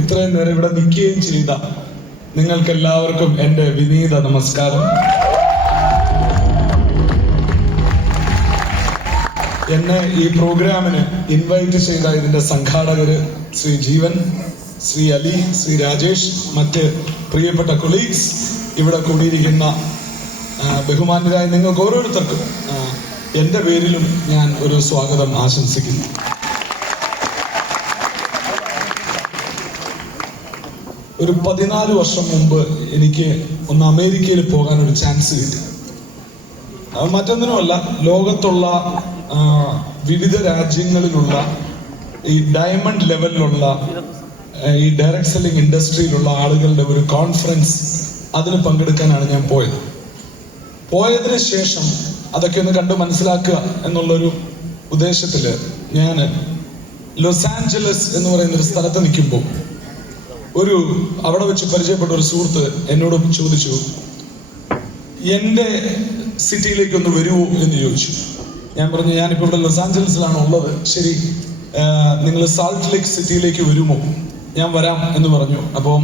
ഇത്രയും നേരം ഇവിടെ നിൽക്കുകയും ചെയ്ത നിങ്ങൾക്ക് എല്ലാവർക്കും എൻ്റെ വിനീത നമസ്കാരം. എന്നെ ഈ പ്രോഗ്രാമിന് ഇൻവൈറ്റ് ചെയ്ത ഇതിന്റെ സംഘാടകര് ശ്രീ ജീവൻ, ശ്രീ അലി, ശ്രീ രാജേഷ്, മറ്റ് പ്രിയപ്പെട്ട കൊളീഗ്സ്, ഇവിടെ കൂടിയിരിക്കുന്ന ബഹുമാന്യരായ നിങ്ങൾക്ക് ഓരോരുത്തർക്കും എൻ്റെ പേരിലും ഞാൻ ഒരു സ്വാഗതം ആശംസിക്കുന്നു. ഒരു 14 വർഷം മുമ്പ് എനിക്ക് ഒന്ന് അമേരിക്കയിൽ പോകാൻ ഒരു ചാൻസ് കിട്ടി. മറ്റൊന്നിനുമല്ല, ലോകത്തുള്ള വിവിധ രാജ്യങ്ങളിലുള്ള ഈ ഡയമണ്ട് ലെവലിലുള്ള ഈ ഡയറക്ട് സെല്ലിംഗ് ഇൻഡസ്ട്രിയിലുള്ള ആളുകളുടെ ഒരു കോൺഫറൻസ്, അതിന് പങ്കെടുക്കാനാണ് ഞാൻ പോയത്. പോയതിന് ശേഷം അതൊക്കെ ഒന്ന് കണ്ട് മനസ്സിലാക്കുക എന്നുള്ളൊരു ഉദ്ദേശത്തില് ഞാൻ ലോസ് ആഞ്ചലസ് എന്ന് പറയുന്ന ഒരു സ്ഥലത്ത് നിൽക്കുമ്പോൾ അവിടെ വെച്ച് പരിചയപ്പെട്ട ഒരു സുഹൃത്ത് എന്നോട് ചോദിച്ചു, എൻ്റെ സിറ്റിയിലേക്ക് ഒന്ന് വരുമോ എന്ന് ചോദിച്ചു. ഞാൻ പറഞ്ഞു, ഞാനിപ്പോൾ ഇവിടെ ലോസ് ആഞ്ചലസിലാണ് ഉള്ളത്. ശരി, നിങ്ങൾ സാൾട്ട് ലേക്ക് സിറ്റിയിലേക്ക് വരുമോ? ഞാൻ വരാം എന്ന് പറഞ്ഞു. അപ്പം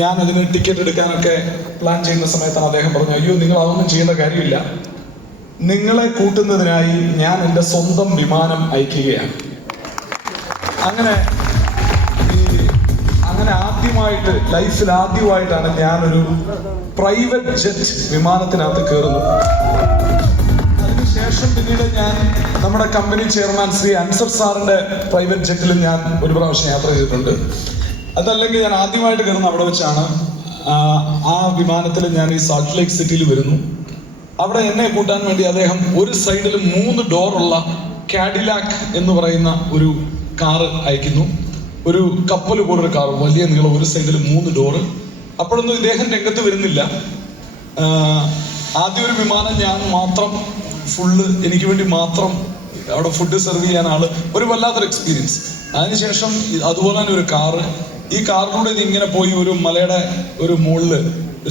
ഞാൻ അതിന് ടിക്കറ്റ് എടുക്കാനൊക്കെ പ്ലാൻ ചെയ്യുന്ന സമയത്താണ് അദ്ദേഹം പറഞ്ഞു, അയ്യോ, നിങ്ങൾ അതൊന്നും ചെയ്യേണ്ട കാര്യമില്ല, നിങ്ങളെ കൂട്ടുന്നതിനായി ഞാൻ എൻ്റെ സ്വന്തം വിമാനം അയക്കുകയാണ്. അങ്ങനെ ആദ്യമായിട്ട്, ലൈഫിൽ ആദ്യമായിട്ടാണ് ഞാനൊരു പ്രൈവറ്റ് ജെറ്റ് വിമാനത്തിനകത്ത് കയറുന്നത്. അതിനുശേഷം പിന്നീട് ഞാൻ നമ്മുടെ കമ്പനി ചെയർമാൻ ശ്രീ അൻസർ സാറിന്റെ പ്രൈവറ്റ് ജെറ്റിൽ ഞാൻ ഒരു പ്രാവശ്യം യാത്ര ചെയ്തിട്ടുണ്ട്. അതല്ലെങ്കിൽ ഞാൻ ആദ്യമായിട്ട് കയറുന്ന അവിടെ വെച്ചാണ്. ആ വിമാനത്തിൽ ഞാൻ ഈ സാൾട്ട് ലേക്ക് സിറ്റിയിൽ വരുന്നു. അവിടെ എന്നെ കൂട്ടാൻ വേണ്ടി അദ്ദേഹം ഒരു സൈഡിൽ 3 ഡോറുള്ള കാഡിലാക്ക് എന്ന് പറയുന്ന ഒരു കാറ് അയക്കുന്നു. ഒരു കപ്പൽ പോലൊരു കാർ, വലിയ നീളം, ഒരു സൈഡിൽ 3 ഡോറ്. അപ്പോഴൊന്നും ഇദ്ദേഹം രംഗത്ത് വരുന്നില്ല. ആദ്യം ഒരു വിമാനം ഞാൻ മാത്രം, ഫുള്ള് എനിക്ക് വേണ്ടി മാത്രം അവിടെ ഫുഡ് സെർവ് ചെയ്യാൻ ആള്, ഒരു വല്ലാത്തൊരു എക്സ്പീരിയൻസ്. അതിനുശേഷം അതുപോലെ തന്നെ ഒരു കാറ്. ഈ കാറിലൂടെ ഇങ്ങനെ പോയി ഒരു മലയുടെ ഒരു മുകളില്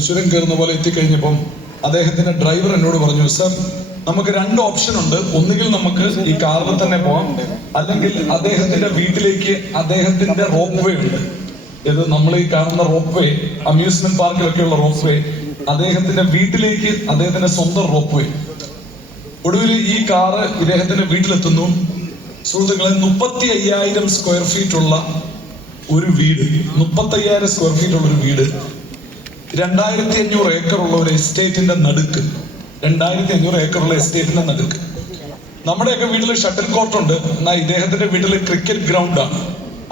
ചുരം കയറുന്ന പോലെ എത്തിക്കഴിഞ്ഞപ്പം അദ്ദേഹത്തിന്റെ ഡ്രൈവർ എന്നോട് പറഞ്ഞു, സർ, നമുക്ക് 2 ഓപ്ഷൻ ഉണ്ട്. ഒന്നുകിൽ നമുക്ക് ഈ കാറിൽ തന്നെ പോവാം, അല്ലെങ്കിൽ അദ്ദേഹത്തിന്റെ വീട്ടിലേക്ക് അദ്ദേഹത്തിന്റെ റോപ്പ് വേ ഉണ്ട്. ഇത് നമ്മൾ ഈ കാണുന്ന റോപ്പ് വേ, അമ്യൂസ്മെന്റ് പാർക്കിലൊക്കെയുള്ള റോപ്പ് വേ, അദ്ദേഹത്തിന്റെ വീട്ടിലേക്ക് അദ്ദേഹത്തിന്റെ സ്വന്തം റോപ്പ് വേ. ഒടുവിൽ ഈ കാറ് ഇദ്ദേഹത്തിന്റെ വീട്ടിലെത്തുന്നു. സുഹൃത്തുക്കളെ, 35,000 സ്ക്വയർ ഫീറ്റ് ഉള്ള ഒരു വീട്, 35,000 സ്ക്വയർ ഫീറ്റ് ഉള്ള ഒരു വീട്, 2500 ഏക്കർ ഉള്ള ഒരു എസ്റ്റേറ്റിന്റെ നടുക്ക്, 2500 ഏക്കറുള്ള എസ്റ്റേറ്റിന്റെ നടുക്ക്. നമ്മുടെയൊക്കെ വീട്ടിൽ ഷട്ടിൽ കോർട്ട് ഉണ്ട്, എന്നാൽ ഇദ്ദേഹത്തിന്റെ വീട്ടിൽ ക്രിക്കറ്റ് ഗ്രൗണ്ടാണ്.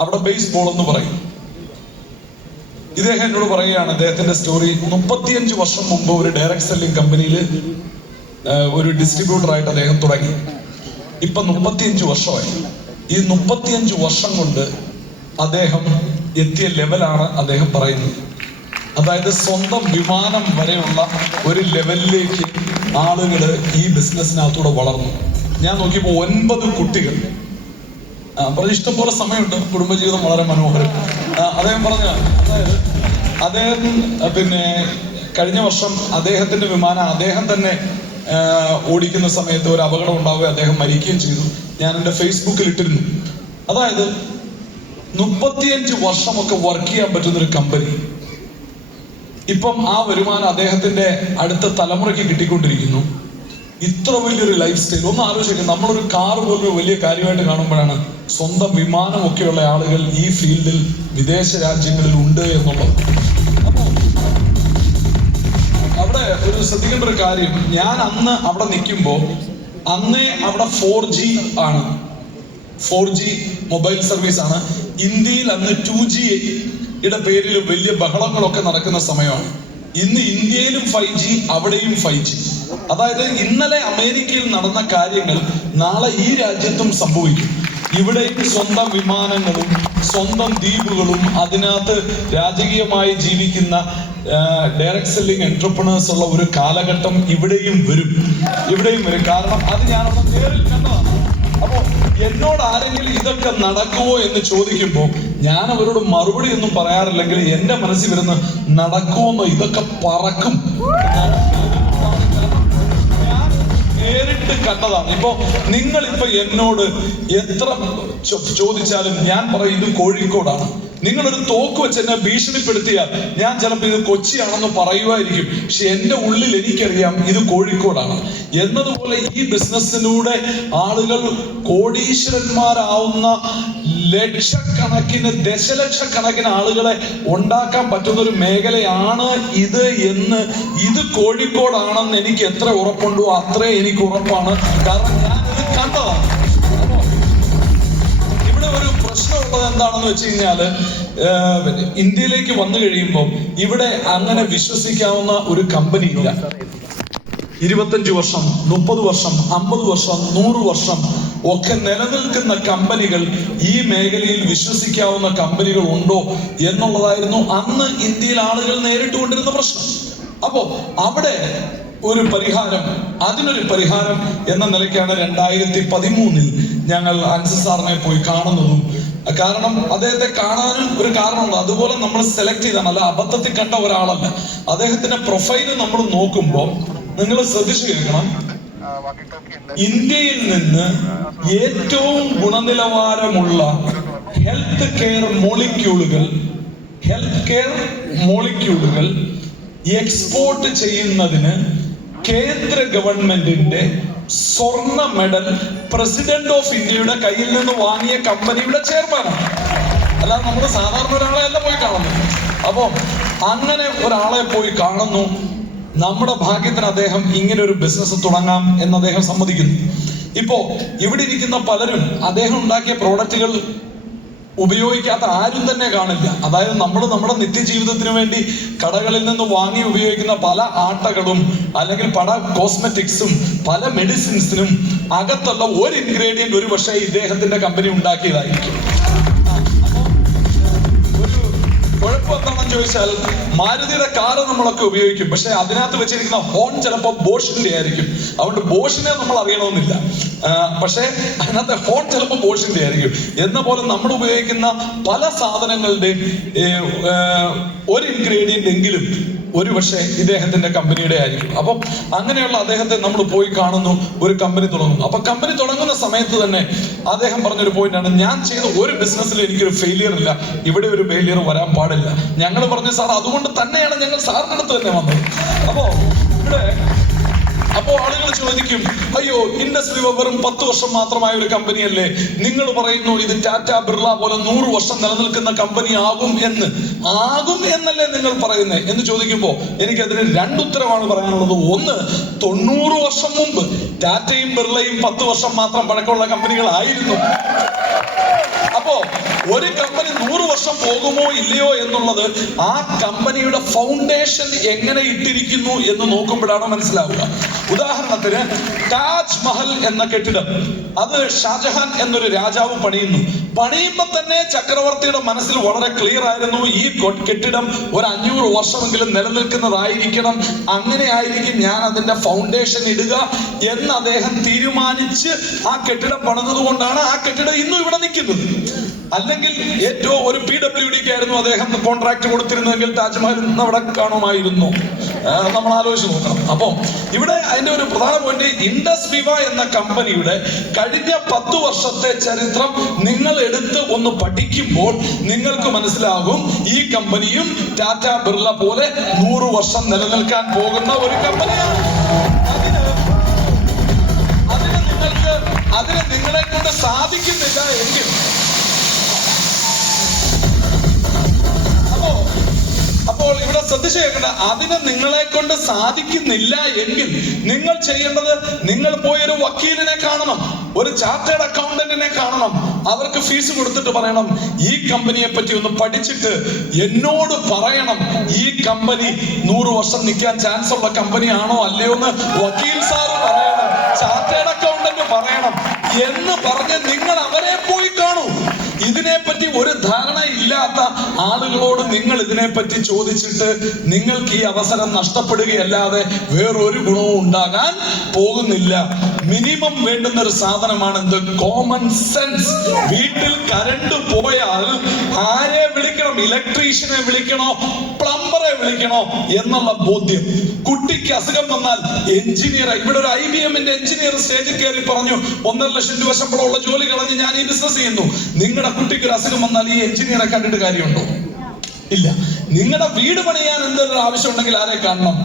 അവിടെ ബേസ്ബോൾ എന്ന് പറയും. ഇദ്ദേഹം എന്നോട് പറയുകയാണ് അദ്ദേഹത്തിന്റെ സ്റ്റോറി. 35 വർഷം മുമ്പ് ഒരു ഡയറക്ട് സെല്ലിംഗ് കമ്പനിയിൽ ഒരു ഡിസ്ട്രിബ്യൂട്ടർ ആയിട്ട് അദ്ദേഹം തുടങ്ങി. ഇപ്പൊ 35 വർഷമായി. ഈ 35 വർഷം കൊണ്ട് അദ്ദേഹം എത്തിയ ലെവലാണ് അദ്ദേഹം പറയുന്നത്. അതായത് സ്വന്തം വിമാനം വരെയുള്ള ഒരു ലെവലിലേക്ക് ആളുകള് ഈ ബിസിനസ്സിനകത്തൂടെ വളർന്നു. ഞാൻ നോക്കിയപ്പോൾ 9 കുട്ടികൾ. പറഞ്ഞ ഇഷ്ടംപോലെ സമയമുണ്ട്, കുടുംബജീവിതം വളരെ മനോഹരം. അദ്ദേഹം പറഞ്ഞ, അതായത് അദ്ദേഹം പിന്നെ കഴിഞ്ഞ വർഷം അദ്ദേഹത്തിന്റെ വിമാനം അദ്ദേഹം തന്നെ ഓടിക്കുന്ന സമയത്ത് ഒരു അപകടം ഉണ്ടാവുകയും അദ്ദേഹം മരിക്കുകയും ചെയ്തു. ഞാൻ എൻ്റെ ഫേസ്ബുക്കിൽ ഇട്ടിരുന്നു. അതായത് 35 വർഷമൊക്കെ വർക്ക് ചെയ്യാൻ പറ്റുന്നൊരു കമ്പനി, ഇപ്പം ആ വരുമാനം അദ്ദേഹത്തിന്റെ അടുത്ത തലമുറയ്ക്ക് കിട്ടിക്കൊണ്ടിരിക്കുന്നു. ഇത്ര വലിയൊരു ലൈഫ് സ്റ്റൈൽ ഒന്ന് ആലോചിക്കുക. നമ്മളൊരു കാർ പോലൊരു വലിയ കാര്യമായിട്ട് കാണുമ്പോഴാണ് സ്വന്തം വിമാനമൊക്കെയുള്ള ആളുകൾ ഈ ഫീൽഡിൽ വിദേശ രാജ്യങ്ങളിൽ ഉണ്ട് എന്നുള്ളത്. അപ്പോ അവിടെ ഒരു ശ്രദ്ധിക്കേണ്ട ഒരു കാര്യം, ഞാൻ അന്ന് അവിടെ നിൽക്കുമ്പോൾ അന്നേ അവിടെ 4G ആണ്, 4G മൊബൈൽ സർവീസ് ആണ്. ഇന്ത്യയിൽ അന്ന് 2Gയുടെ പേരിൽ വലിയ ബഹളങ്ങളൊക്കെ നടക്കുന്ന സമയമാണ്. ഇന്ന് ഇന്ത്യയിലും 5G, അവിടെയും 5G. അതായത് ഇന്നലെ അമേരിക്കയിൽ നടന്ന കാര്യങ്ങൾ നാളെ ഈ രാജ്യത്തും സംഭവിക്കും. ഇവിടെയും സ്വന്തം വിമാനങ്ങളും സ്വന്തം ദ്വീപുകളും അതിനകത്ത് രാജകീയമായി ജീവിക്കുന്ന ഡയറക്ട് സെല്ലിംഗ് എന്റർപ്രണേഴ്സ് ഉള്ള ഒരു കാലഘട്ടം ഇവിടെയും വരും. കാരണം അത് ഞാനവിടെ നേരിൽ കണ്ടതാണ്. അപ്പോ എന്നോട് ആരെങ്കിലും ഇതൊക്കെ നടക്കുമോ എന്ന് ചോദിക്കുമ്പോൾ ഞാൻ അവരോട് മറുപടി ഒന്നും പറയാറില്ലെങ്കിൽ എന്റെ മനസ്സിൽ വരുന്ന നടക്കുമെന്നോ, ഇതൊക്കെ പറക്കും. ഞാൻ നേരിട്ട് കണ്ടതാണ്. ഇപ്പൊ നിങ്ങളിപ്പോ എന്നോട് എത്ര ചോദിച്ചാലും ഞാൻ പറയും ഇത് കോഴിക്കോടാണ്. നിങ്ങളൊരു തോക്ക് വെച്ച് എന്നെ ഭീഷണിപ്പെടുത്തിയാൽ ഞാൻ ചിലപ്പോൾ ഇത് കൊച്ചിയാണെന്ന് പറയുമായിരിക്കും, പക്ഷെ എൻ്റെ ഉള്ളിൽ എനിക്കറിയാം ഇത് കോഴിക്കോടാണ് എന്നതുപോലെ ഈ ബിസിനസ്സിലൂടെ ആളുകൾ കോടീശ്വരന്മാരാവുന്ന ലക്ഷക്കണക്കിന് ദശലക്ഷക്കണക്കിന് ആളുകളെ ഉണ്ടാക്കാൻ പറ്റുന്ന ഒരു മേഖലയാണ് ഇത് എന്ന്, ഇത് കോഴിക്കോടാണെന്ന് എനിക്ക് എത്ര ഉറപ്പുണ്ടോ അത്രേ എനിക്ക് ഉറപ്പാണ്. കാരണം ഞാൻ ഇത് കണ്ടതാണ്. ഒരു പ്രശ്നമുള്ളത് എന്താണെന്ന് വെച്ച് കഴിഞ്ഞാല്, ഇന്ത്യയിലേക്ക് വന്നു കഴിയുമ്പോൾ ഇവിടെ അങ്ങനെ വിശ്വസിക്കാവുന്ന ഒരു കമ്പനി ഇല്ല. 25 വർഷം 30 വർഷം 50 വർഷം 100 വർഷം ഒക്കെ നിലനിൽക്കുന്ന കമ്പനികൾ, ഈ മേഖലയിൽ വിശ്വസിക്കാവുന്ന കമ്പനികൾ ഉണ്ടോ എന്നുള്ളതായിരുന്നു അന്ന് ഇന്ത്യയിൽ ആളുകൾ നേരിട്ടുകൊണ്ടിരുന്ന പ്രശ്നം. അപ്പോ അവിടെ ഒരു പരിഹാരം, അതിനൊരു പരിഹാരം എന്ന നിലയ്ക്കാണ് 2013 ഞങ്ങൾ അൻസർ സാറിനെ പോയി കാണുന്നതും. കാരണം അദ്ദേഹത്തെ കാണാനും ഒരു കാരണമുണ്ട്. അതുപോലെ നമ്മൾ സെലക്ട് ചെയ്താണ്, അല്ല അബദ്ധത്തിൽ കണ്ട ഒരാളല്ല. അദ്ദേഹത്തിന്റെ പ്രൊഫൈല് നമ്മൾ നോക്കുമ്പോൾ നിങ്ങൾ ശ്രദ്ധിച്ചു കേൾക്കണം, ഇന്ത്യയിൽ നിന്ന് ഏറ്റവും ഗുണനിലവാരമുള്ള ഹെൽത്ത് കെയർ മോളിക്യൂളുകൾ എക്സ്പോർട്ട് ചെയ്യുന്നതിന് കേന്ദ്ര ഗവൺമെന്റിന്റെ സ്വർണ്ണ മെഡൽ പ്രസിഡന്റ് ഓഫ് ഇന്ത്യയുടെ കയ്യിൽ നിന്ന് വാങ്ങിയ കമ്പനിയുടെ ചെയർമാനാണ്. അല്ലാതെ നമ്മൾ സാധാരണ ഒരാളെ അല്ല പോയി കാണുന്നത്. അപ്പോ അങ്ങനെ ഒരാളെ പോയി കാണുന്നു. നമ്മുടെ ഭാഗ്യത്തിന് അദ്ദേഹം ഇങ്ങനെ ഒരു ബിസിനസ് തുടങ്ങാം എന്ന് അദ്ദേഹം സമ്മതിക്കുന്നു. ഇപ്പോ ഇവിടെ ഇരിക്കുന്ന പലരും അദ്ദേഹം ഉണ്ടാക്കിയ പ്രോഡക്റ്റുകൾ ഉപയോഗിക്കാത്ത ആരും തന്നെ കാണില്ല. അതായത് നമ്മൾ നമ്മുടെ നിത്യജീവിതത്തിന് വേണ്ടി കടകളിൽ നിന്ന് വാങ്ങി ഉപയോഗിക്കുന്ന പല ആട്ടകളും അല്ലെങ്കിൽ പല കോസ്മെറ്റിക്സും പല മെഡിസിൻസിനും അകത്തുള്ള ഒരു ഇൻഗ്രീഡിയന്റ് ഒരു പക്ഷേ ഇദ്ദേഹത്തിന്റെ കമ്പനി ഉണ്ടാക്കിയതായിരിക്കും. കുഴപ്പം എന്താണെന്ന് ചോദിച്ചാൽ, മാരുതിയുടെ കാറ് നമ്മളൊക്കെ ഉപയോഗിക്കും, പക്ഷെ അതിനകത്ത് വെച്ചിരിക്കുന്ന ഹോൺ ചിലപ്പോൾ ബോഷിന്റെ ആയിരിക്കും. അതുകൊണ്ട് ബോഷിനെ നമ്മൾ അറിയണമെന്നില്ല, പക്ഷെ അതിനകത്തെ ഹോൺ ചിലപ്പോൾ ബോഷിന്റെ ആയിരിക്കും. എന്ന പോലെ നമ്മൾ ഉപയോഗിക്കുന്ന പല സാധനങ്ങളുടെയും ഒരു ഇൻഗ്രീഡിയന്റ് എങ്കിലും ഒരു പക്ഷേ ഇദ്ദേഹത്തിന്റെ കമ്പനിയുടെ ആയിരിക്കും. അപ്പം അങ്ങനെയുള്ള അദ്ദേഹത്തെ നമ്മൾ പോയി കാണുന്നു, ഒരു കമ്പനി തുടങ്ങുന്നു. അപ്പൊ കമ്പനി തുടങ്ങുന്ന സമയത്ത് തന്നെ അദ്ദേഹം പറഞ്ഞൊരു പോയിന്റാണ്, ഞാൻ ചെയ്ത ഒരു ബിസിനസ്സിൽ എനിക്കൊരു ഫെയിലിയർ ഇല്ല, ഇവിടെ ഒരു ഫെയിലിയർ വരാൻ പാടില്ല. ഞങ്ങൾ പറഞ്ഞു, സാർ അതുകൊണ്ട് തന്നെയാണ് ഞങ്ങൾ സാറിന്റെ അടുത്ത് തന്നെ വന്നത്. അപ്പോ ആളുകൾ ചോദിക്കും, അയ്യോ ഇൻഡസ്ട്രി വെറും 10 വർഷം മാത്രമായ ഒരു കമ്പനിയല്ലേ, നിങ്ങൾ പറയുന്നു ഇത് ടാറ്റ ബിർള പോലെ 100 വർഷം നിലനിൽക്കുന്ന കമ്പനി ആകും എന്നല്ലേ നിങ്ങൾ പറയുന്നേ എന്ന് ചോദിക്കുമ്പോ എനിക്കതിന് 2 ഉത്തരമാണ് പറയാനുള്ളത്. ഒന്ന്, 90 വർഷം മുമ്പ് ടാറ്റയും ബിർളയും 10 വർഷം മാത്രം പഴക്കമുള്ള കമ്പനികളായിരുന്നു. അപ്പോ ഒരു കമ്പനി 100 വർഷം പോകുമോ ഇല്ലയോ എന്നുള്ളത് ആ കമ്പനിയുടെ ഫൗണ്ടേഷൻ എങ്ങനെ ഇട്ടിരിക്കുന്നു എന്ന് നോക്കുമ്പോഴാണ് മനസ്സിലാവുക. ഉദാഹരണത്തിന് താജ്മഹൽ എന്ന കെട്ടിടം, അത് ഷാജഹാൻ എന്നൊരു രാജാവ് പണിയുമ്പോൾ തന്നെ ചക്രവർത്തിയുടെ മനസ്സിൽ വളരെ ക്ലിയർ ആയിരുന്നു, ഈ കെട്ടിടം ഒരു 500 വർഷമെങ്കിലും നിലനിൽക്കുന്നതായിരിക്കണം, അങ്ങനെ ആയിരിക്കും ഞാൻ അതിന്റെ ഫൗണ്ടേഷൻ ഇടുക എന്ന് അദ്ദേഹം തീരുമാനിച്ച് ആ കെട്ടിടം പണിതത് കൊണ്ടാണ് ആ കെട്ടിടം ഇന്നും ഇവിടെ നിൽക്കുന്നത്. അല്ലെങ്കിൽ ഏറ്റവും ഒരു PWDക്ക് ആയിരുന്നു അദ്ദേഹം കോൺട്രാക്ട് കൊടുത്തിരുന്നതെങ്കിൽ താജ്മഹൽ ഇന്ന് അവിടെ കാണുമായിരുന്നു. നമ്മൾ ആലോചിച്ച് നോക്കണം. അപ്പൊ ഇവിടെ അതിന്റെ ഒരു പ്രധാന പോയിന്റ്, ഇൻഡസ് വിവ എന്ന കമ്പനിയുടെ കഴിഞ്ഞ 10 വർഷത്തെ ചരിത്രം നിങ്ങൾ എടുത്ത് ഒന്ന് പഠിക്കുമ്പോൾ നിങ്ങൾക്ക് മനസ്സിലാകും, ഈ കമ്പനിയും ടാറ്റ ബിർള പോലെ 100 വർഷം നിലനിൽക്കാൻ പോകുന്ന ഒരു കമ്പനിയാണ്. അതിന് നിങ്ങളെ കൊണ്ട് സാധിക്കുന്നില്ല എങ്കിൽ, അപ്പോൾ ഇവിടെ ശ്രദ്ധിച്ചു കേൾക്കേണ്ട, അതിന് നിങ്ങളെ കൊണ്ട് സാധിക്കുന്നില്ല എങ്കിൽ നിങ്ങൾ ചെയ്യേണ്ടത്, നിങ്ങൾ പോയി ഒരു വക്കീലിനെ കാണണം, ഒരു ചാർട്ടേഡ് അക്കൗണ്ടന്റിനെ കാണണം. അവർക്ക് ഫീസ് കൊടുത്തിട്ട് പറയണം, ഈ കമ്പനിയെ പറ്റി ഒന്ന് പഠിച്ചിട്ട് എന്നോട് പറയണം, ഈ കമ്പനി 100 വർഷം നിൽക്കാൻ ചാൻസ് ഉള്ള കമ്പനിയാണോ അല്ലയോ എന്ന് വക്കീൽ സാർ പറയണം, ചാർട്ടേഡ് അക്കൗണ്ടന്റ് പറയണം എന്ന് പറഞ്ഞ് നിങ്ങൾ അവരെ പോയി കാണൂ. ഇതിനെപ്പറ്റി ഒരു ധാരണ ഇല്ലാത്ത ആളുകളോട് നിങ്ങൾ ഇതിനെപ്പറ്റി ചോദിച്ചിട്ട് നിങ്ങൾക്ക് ഈ അവസരം നഷ്ടപ്പെടുകയല്ലാതെ വേറൊരു ഗുണവും ഉണ്ടാകാൻ പോകുന്നില്ല. മിനിമം വേണ്ടുന്ന ഒരു സാധനമാണ് എന്ത്? Common sense. വീട്ടിൽ കറണ്ട് പോയാൽ ആരെ വിളിക്കണം, ഇലക്ട്രീഷ്യനെ വിളിക്കണോ പ്ലംബറെ വിളിക്കണോ എന്നുള്ള ബോധ്യം. കുട്ടിക്ക് അസുഖം വന്നാൽ എഞ്ചിനീയർ, ഇവിടെ ഒരു IBM-ന്റെ എഞ്ചിനീയർ സ്റ്റേജിൽ കയറി പറഞ്ഞു 1.5 ലക്ഷം രൂപ ശമ്പളമുള്ള ജോലി കളഞ്ഞ് ഞാൻ ഈ ബിസിനസ് ചെയ്യുന്നു. നിങ്ങളുടെ കുട്ടിക്ക് ഒരു അസുഖം വന്നാൽ ഈ എഞ്ചിനീയറെ കണ്ടിട്ട് കാര്യമുണ്ടോ? ഇല്ല. നിങ്ങളുടെ വീട് പണിയാൻ എന്തെങ്കിലും ആവശ്യം ഉണ്ടെങ്കിൽ ആരെ കാണണം?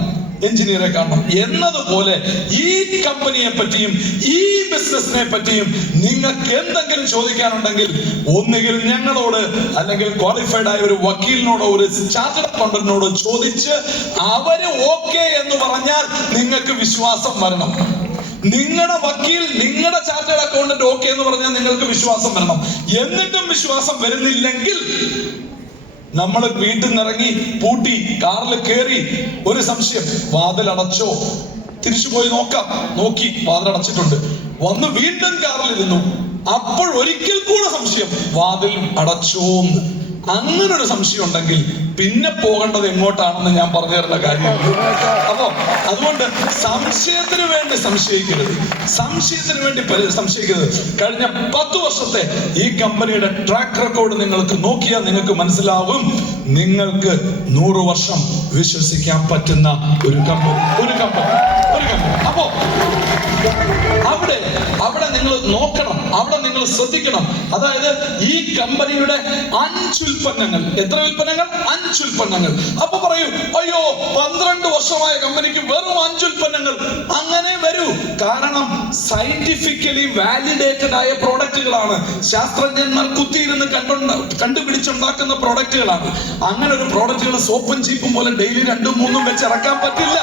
എഞ്ചിനീയറെ കാണണം. എന്നതുപോലെ ഈ കമ്പനിയെ പറ്റിയും ഈ ബിസിനസിനെ പറ്റിയും നിങ്ങൾക്ക് എന്തെങ്കിലും ചോദിക്കാനുണ്ടെങ്കിൽ ഒന്നുകിൽ ഞങ്ങളോട്, അല്ലെങ്കിൽ ക്വാളിഫൈഡ് ആയ ഒരു വക്കീലിനോടോ ഒരു ചാർട്ടേഡ് അക്കൗണ്ടന്റിനോടോ ചോദിച്ച് അവര് ഓക്കെ എന്ന് പറഞ്ഞാൽ നിങ്ങൾക്ക് വിശ്വാസം വരണം. നിങ്ങളുടെ വക്കീൽ, നിങ്ങളുടെ ചാർട്ടേഡ് അക്കൗണ്ടന്റ് ഓക്കെ എന്ന് പറഞ്ഞാൽ നിങ്ങൾക്ക് വിശ്വാസം വരണം. എന്നിട്ടും വിശ്വാസം വരുന്നില്ലെങ്കിൽ നമ്മൾ വീട്ടിൽ നിന്നിറങ്ങി പൂട്ടി കാറിൽ കയറി ഒരു സംശയം, വാതിലടച്ചോ, തിരിച്ചു പോയി നോക്കാം, നോക്കി വാതിലടച്ചിട്ടുണ്ട്, വന്ന് വീണ്ടും കാറിലിരുന്നു, അപ്പോൾ ഒരിക്കൽ കൂടെ സംശയം, വാതിൽ അടച്ചോന്ന്. അങ്ങനെ ഒരു സംശയം ഉണ്ടെങ്കിൽ പിന്നെ പോകേണ്ടത് എങ്ങോട്ടാണെന്ന് ഞാൻ പറഞ്ഞു തരുന്ന കാര്യം. അപ്പോ അതുകൊണ്ട് സംശയത്തിന് വേണ്ടി സംശയിക്കരുത്, സംശയത്തിന് വേണ്ടി സംശയിക്കരുത്. കഴിഞ്ഞ 10 വർഷത്തെ ഈ കമ്പനിയുടെ ട്രാക്ക് റെക്കോർഡ് നിങ്ങൾക്ക് നോക്കിയാൽ നിങ്ങൾക്ക് മനസ്സിലാവും, നിങ്ങൾക്ക് 100 വർഷം വിശ്വസിക്കാൻ പറ്റുന്ന ഒരു കമ്പനി. അപ്പോ അവിടെ നിങ്ങൾ നോക്കണം, അവിടെ നിങ്ങൾ ശ്രദ്ധിക്കണം. അതായത് ഈ കമ്പനിയുടെ 5 ഉൽപ്പന്നങ്ങൾ. എത്ര ഉൽപ്പന്നങ്ങൾ? 5 ഉൽപ്പന്നങ്ങൾ. അപ്പൊ പറയൂ, അയ്യോ 12 വർഷമായ കമ്പനിക്ക് വെറും 5 ഉൽപ്പന്നങ്ങൾ. അങ്ങനെ വരൂ. കാരണം സയന്റിഫിക്കലി വാലിഡേറ്റഡ് ആയ പ്രോഡക്റ്റുകളാണ്, ശാസ്ത്രജ്ഞന്മാർ കുത്തിയിരുന്ന് കണ്ടുപിടിച്ചുണ്ടാക്കുന്ന പ്രോഡക്റ്റുകളാണ്. അങ്ങനെ ഒരു പ്രോഡക്റ്റുകൾ സോപ്പും ചീപ്പും പോലെ ഡെയിലി 2ഉം 3ഉം വെച്ച് ഇറക്കാൻ പറ്റില്ല.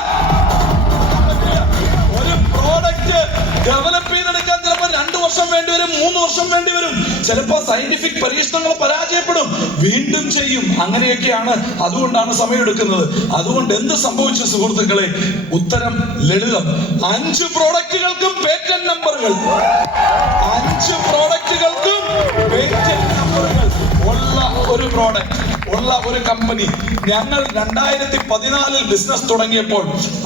പ്രോഡക്റ്റ് ഡെവലപ്പ് ചെയ്തെടുക്കാൻ ചിലപ്പോൾ 2 വർഷം വേണ്ടി വരും, 3 വർഷം വേണ്ടി വരും. ചിലപ്പോൾ സയന്റിഫിക് പരീക്ഷണങ്ങൾ പരാജയപ്പെടും, വീണ്ടും ചെയ്യും. അങ്ങനെയൊക്കെയാണ്. അതുകൊണ്ടാണ് സമയമെടുക്കുന്നത്. അതുകൊണ്ട് എന്ത് സംഭവിച്ചു സുഹൃത്തുക്കളെ? ഉത്തരം ലളിതം. 5 പ്രോഡക്റ്റുകൾക്കും പേറ്റന്റ് നമ്പറുകൾ, 5 പ്രോഡക്റ്റുകൾക്കും പേറ്റന്റ് നമ്പറുകൾ ഉള്ള ഒരു പ്രോഡക്റ്റ് ഉള്ള ഒരു കമ്പനി. ഞങ്ങൾ 2014 ബിസിനസ് തുടങ്ങിയപ്പോൾ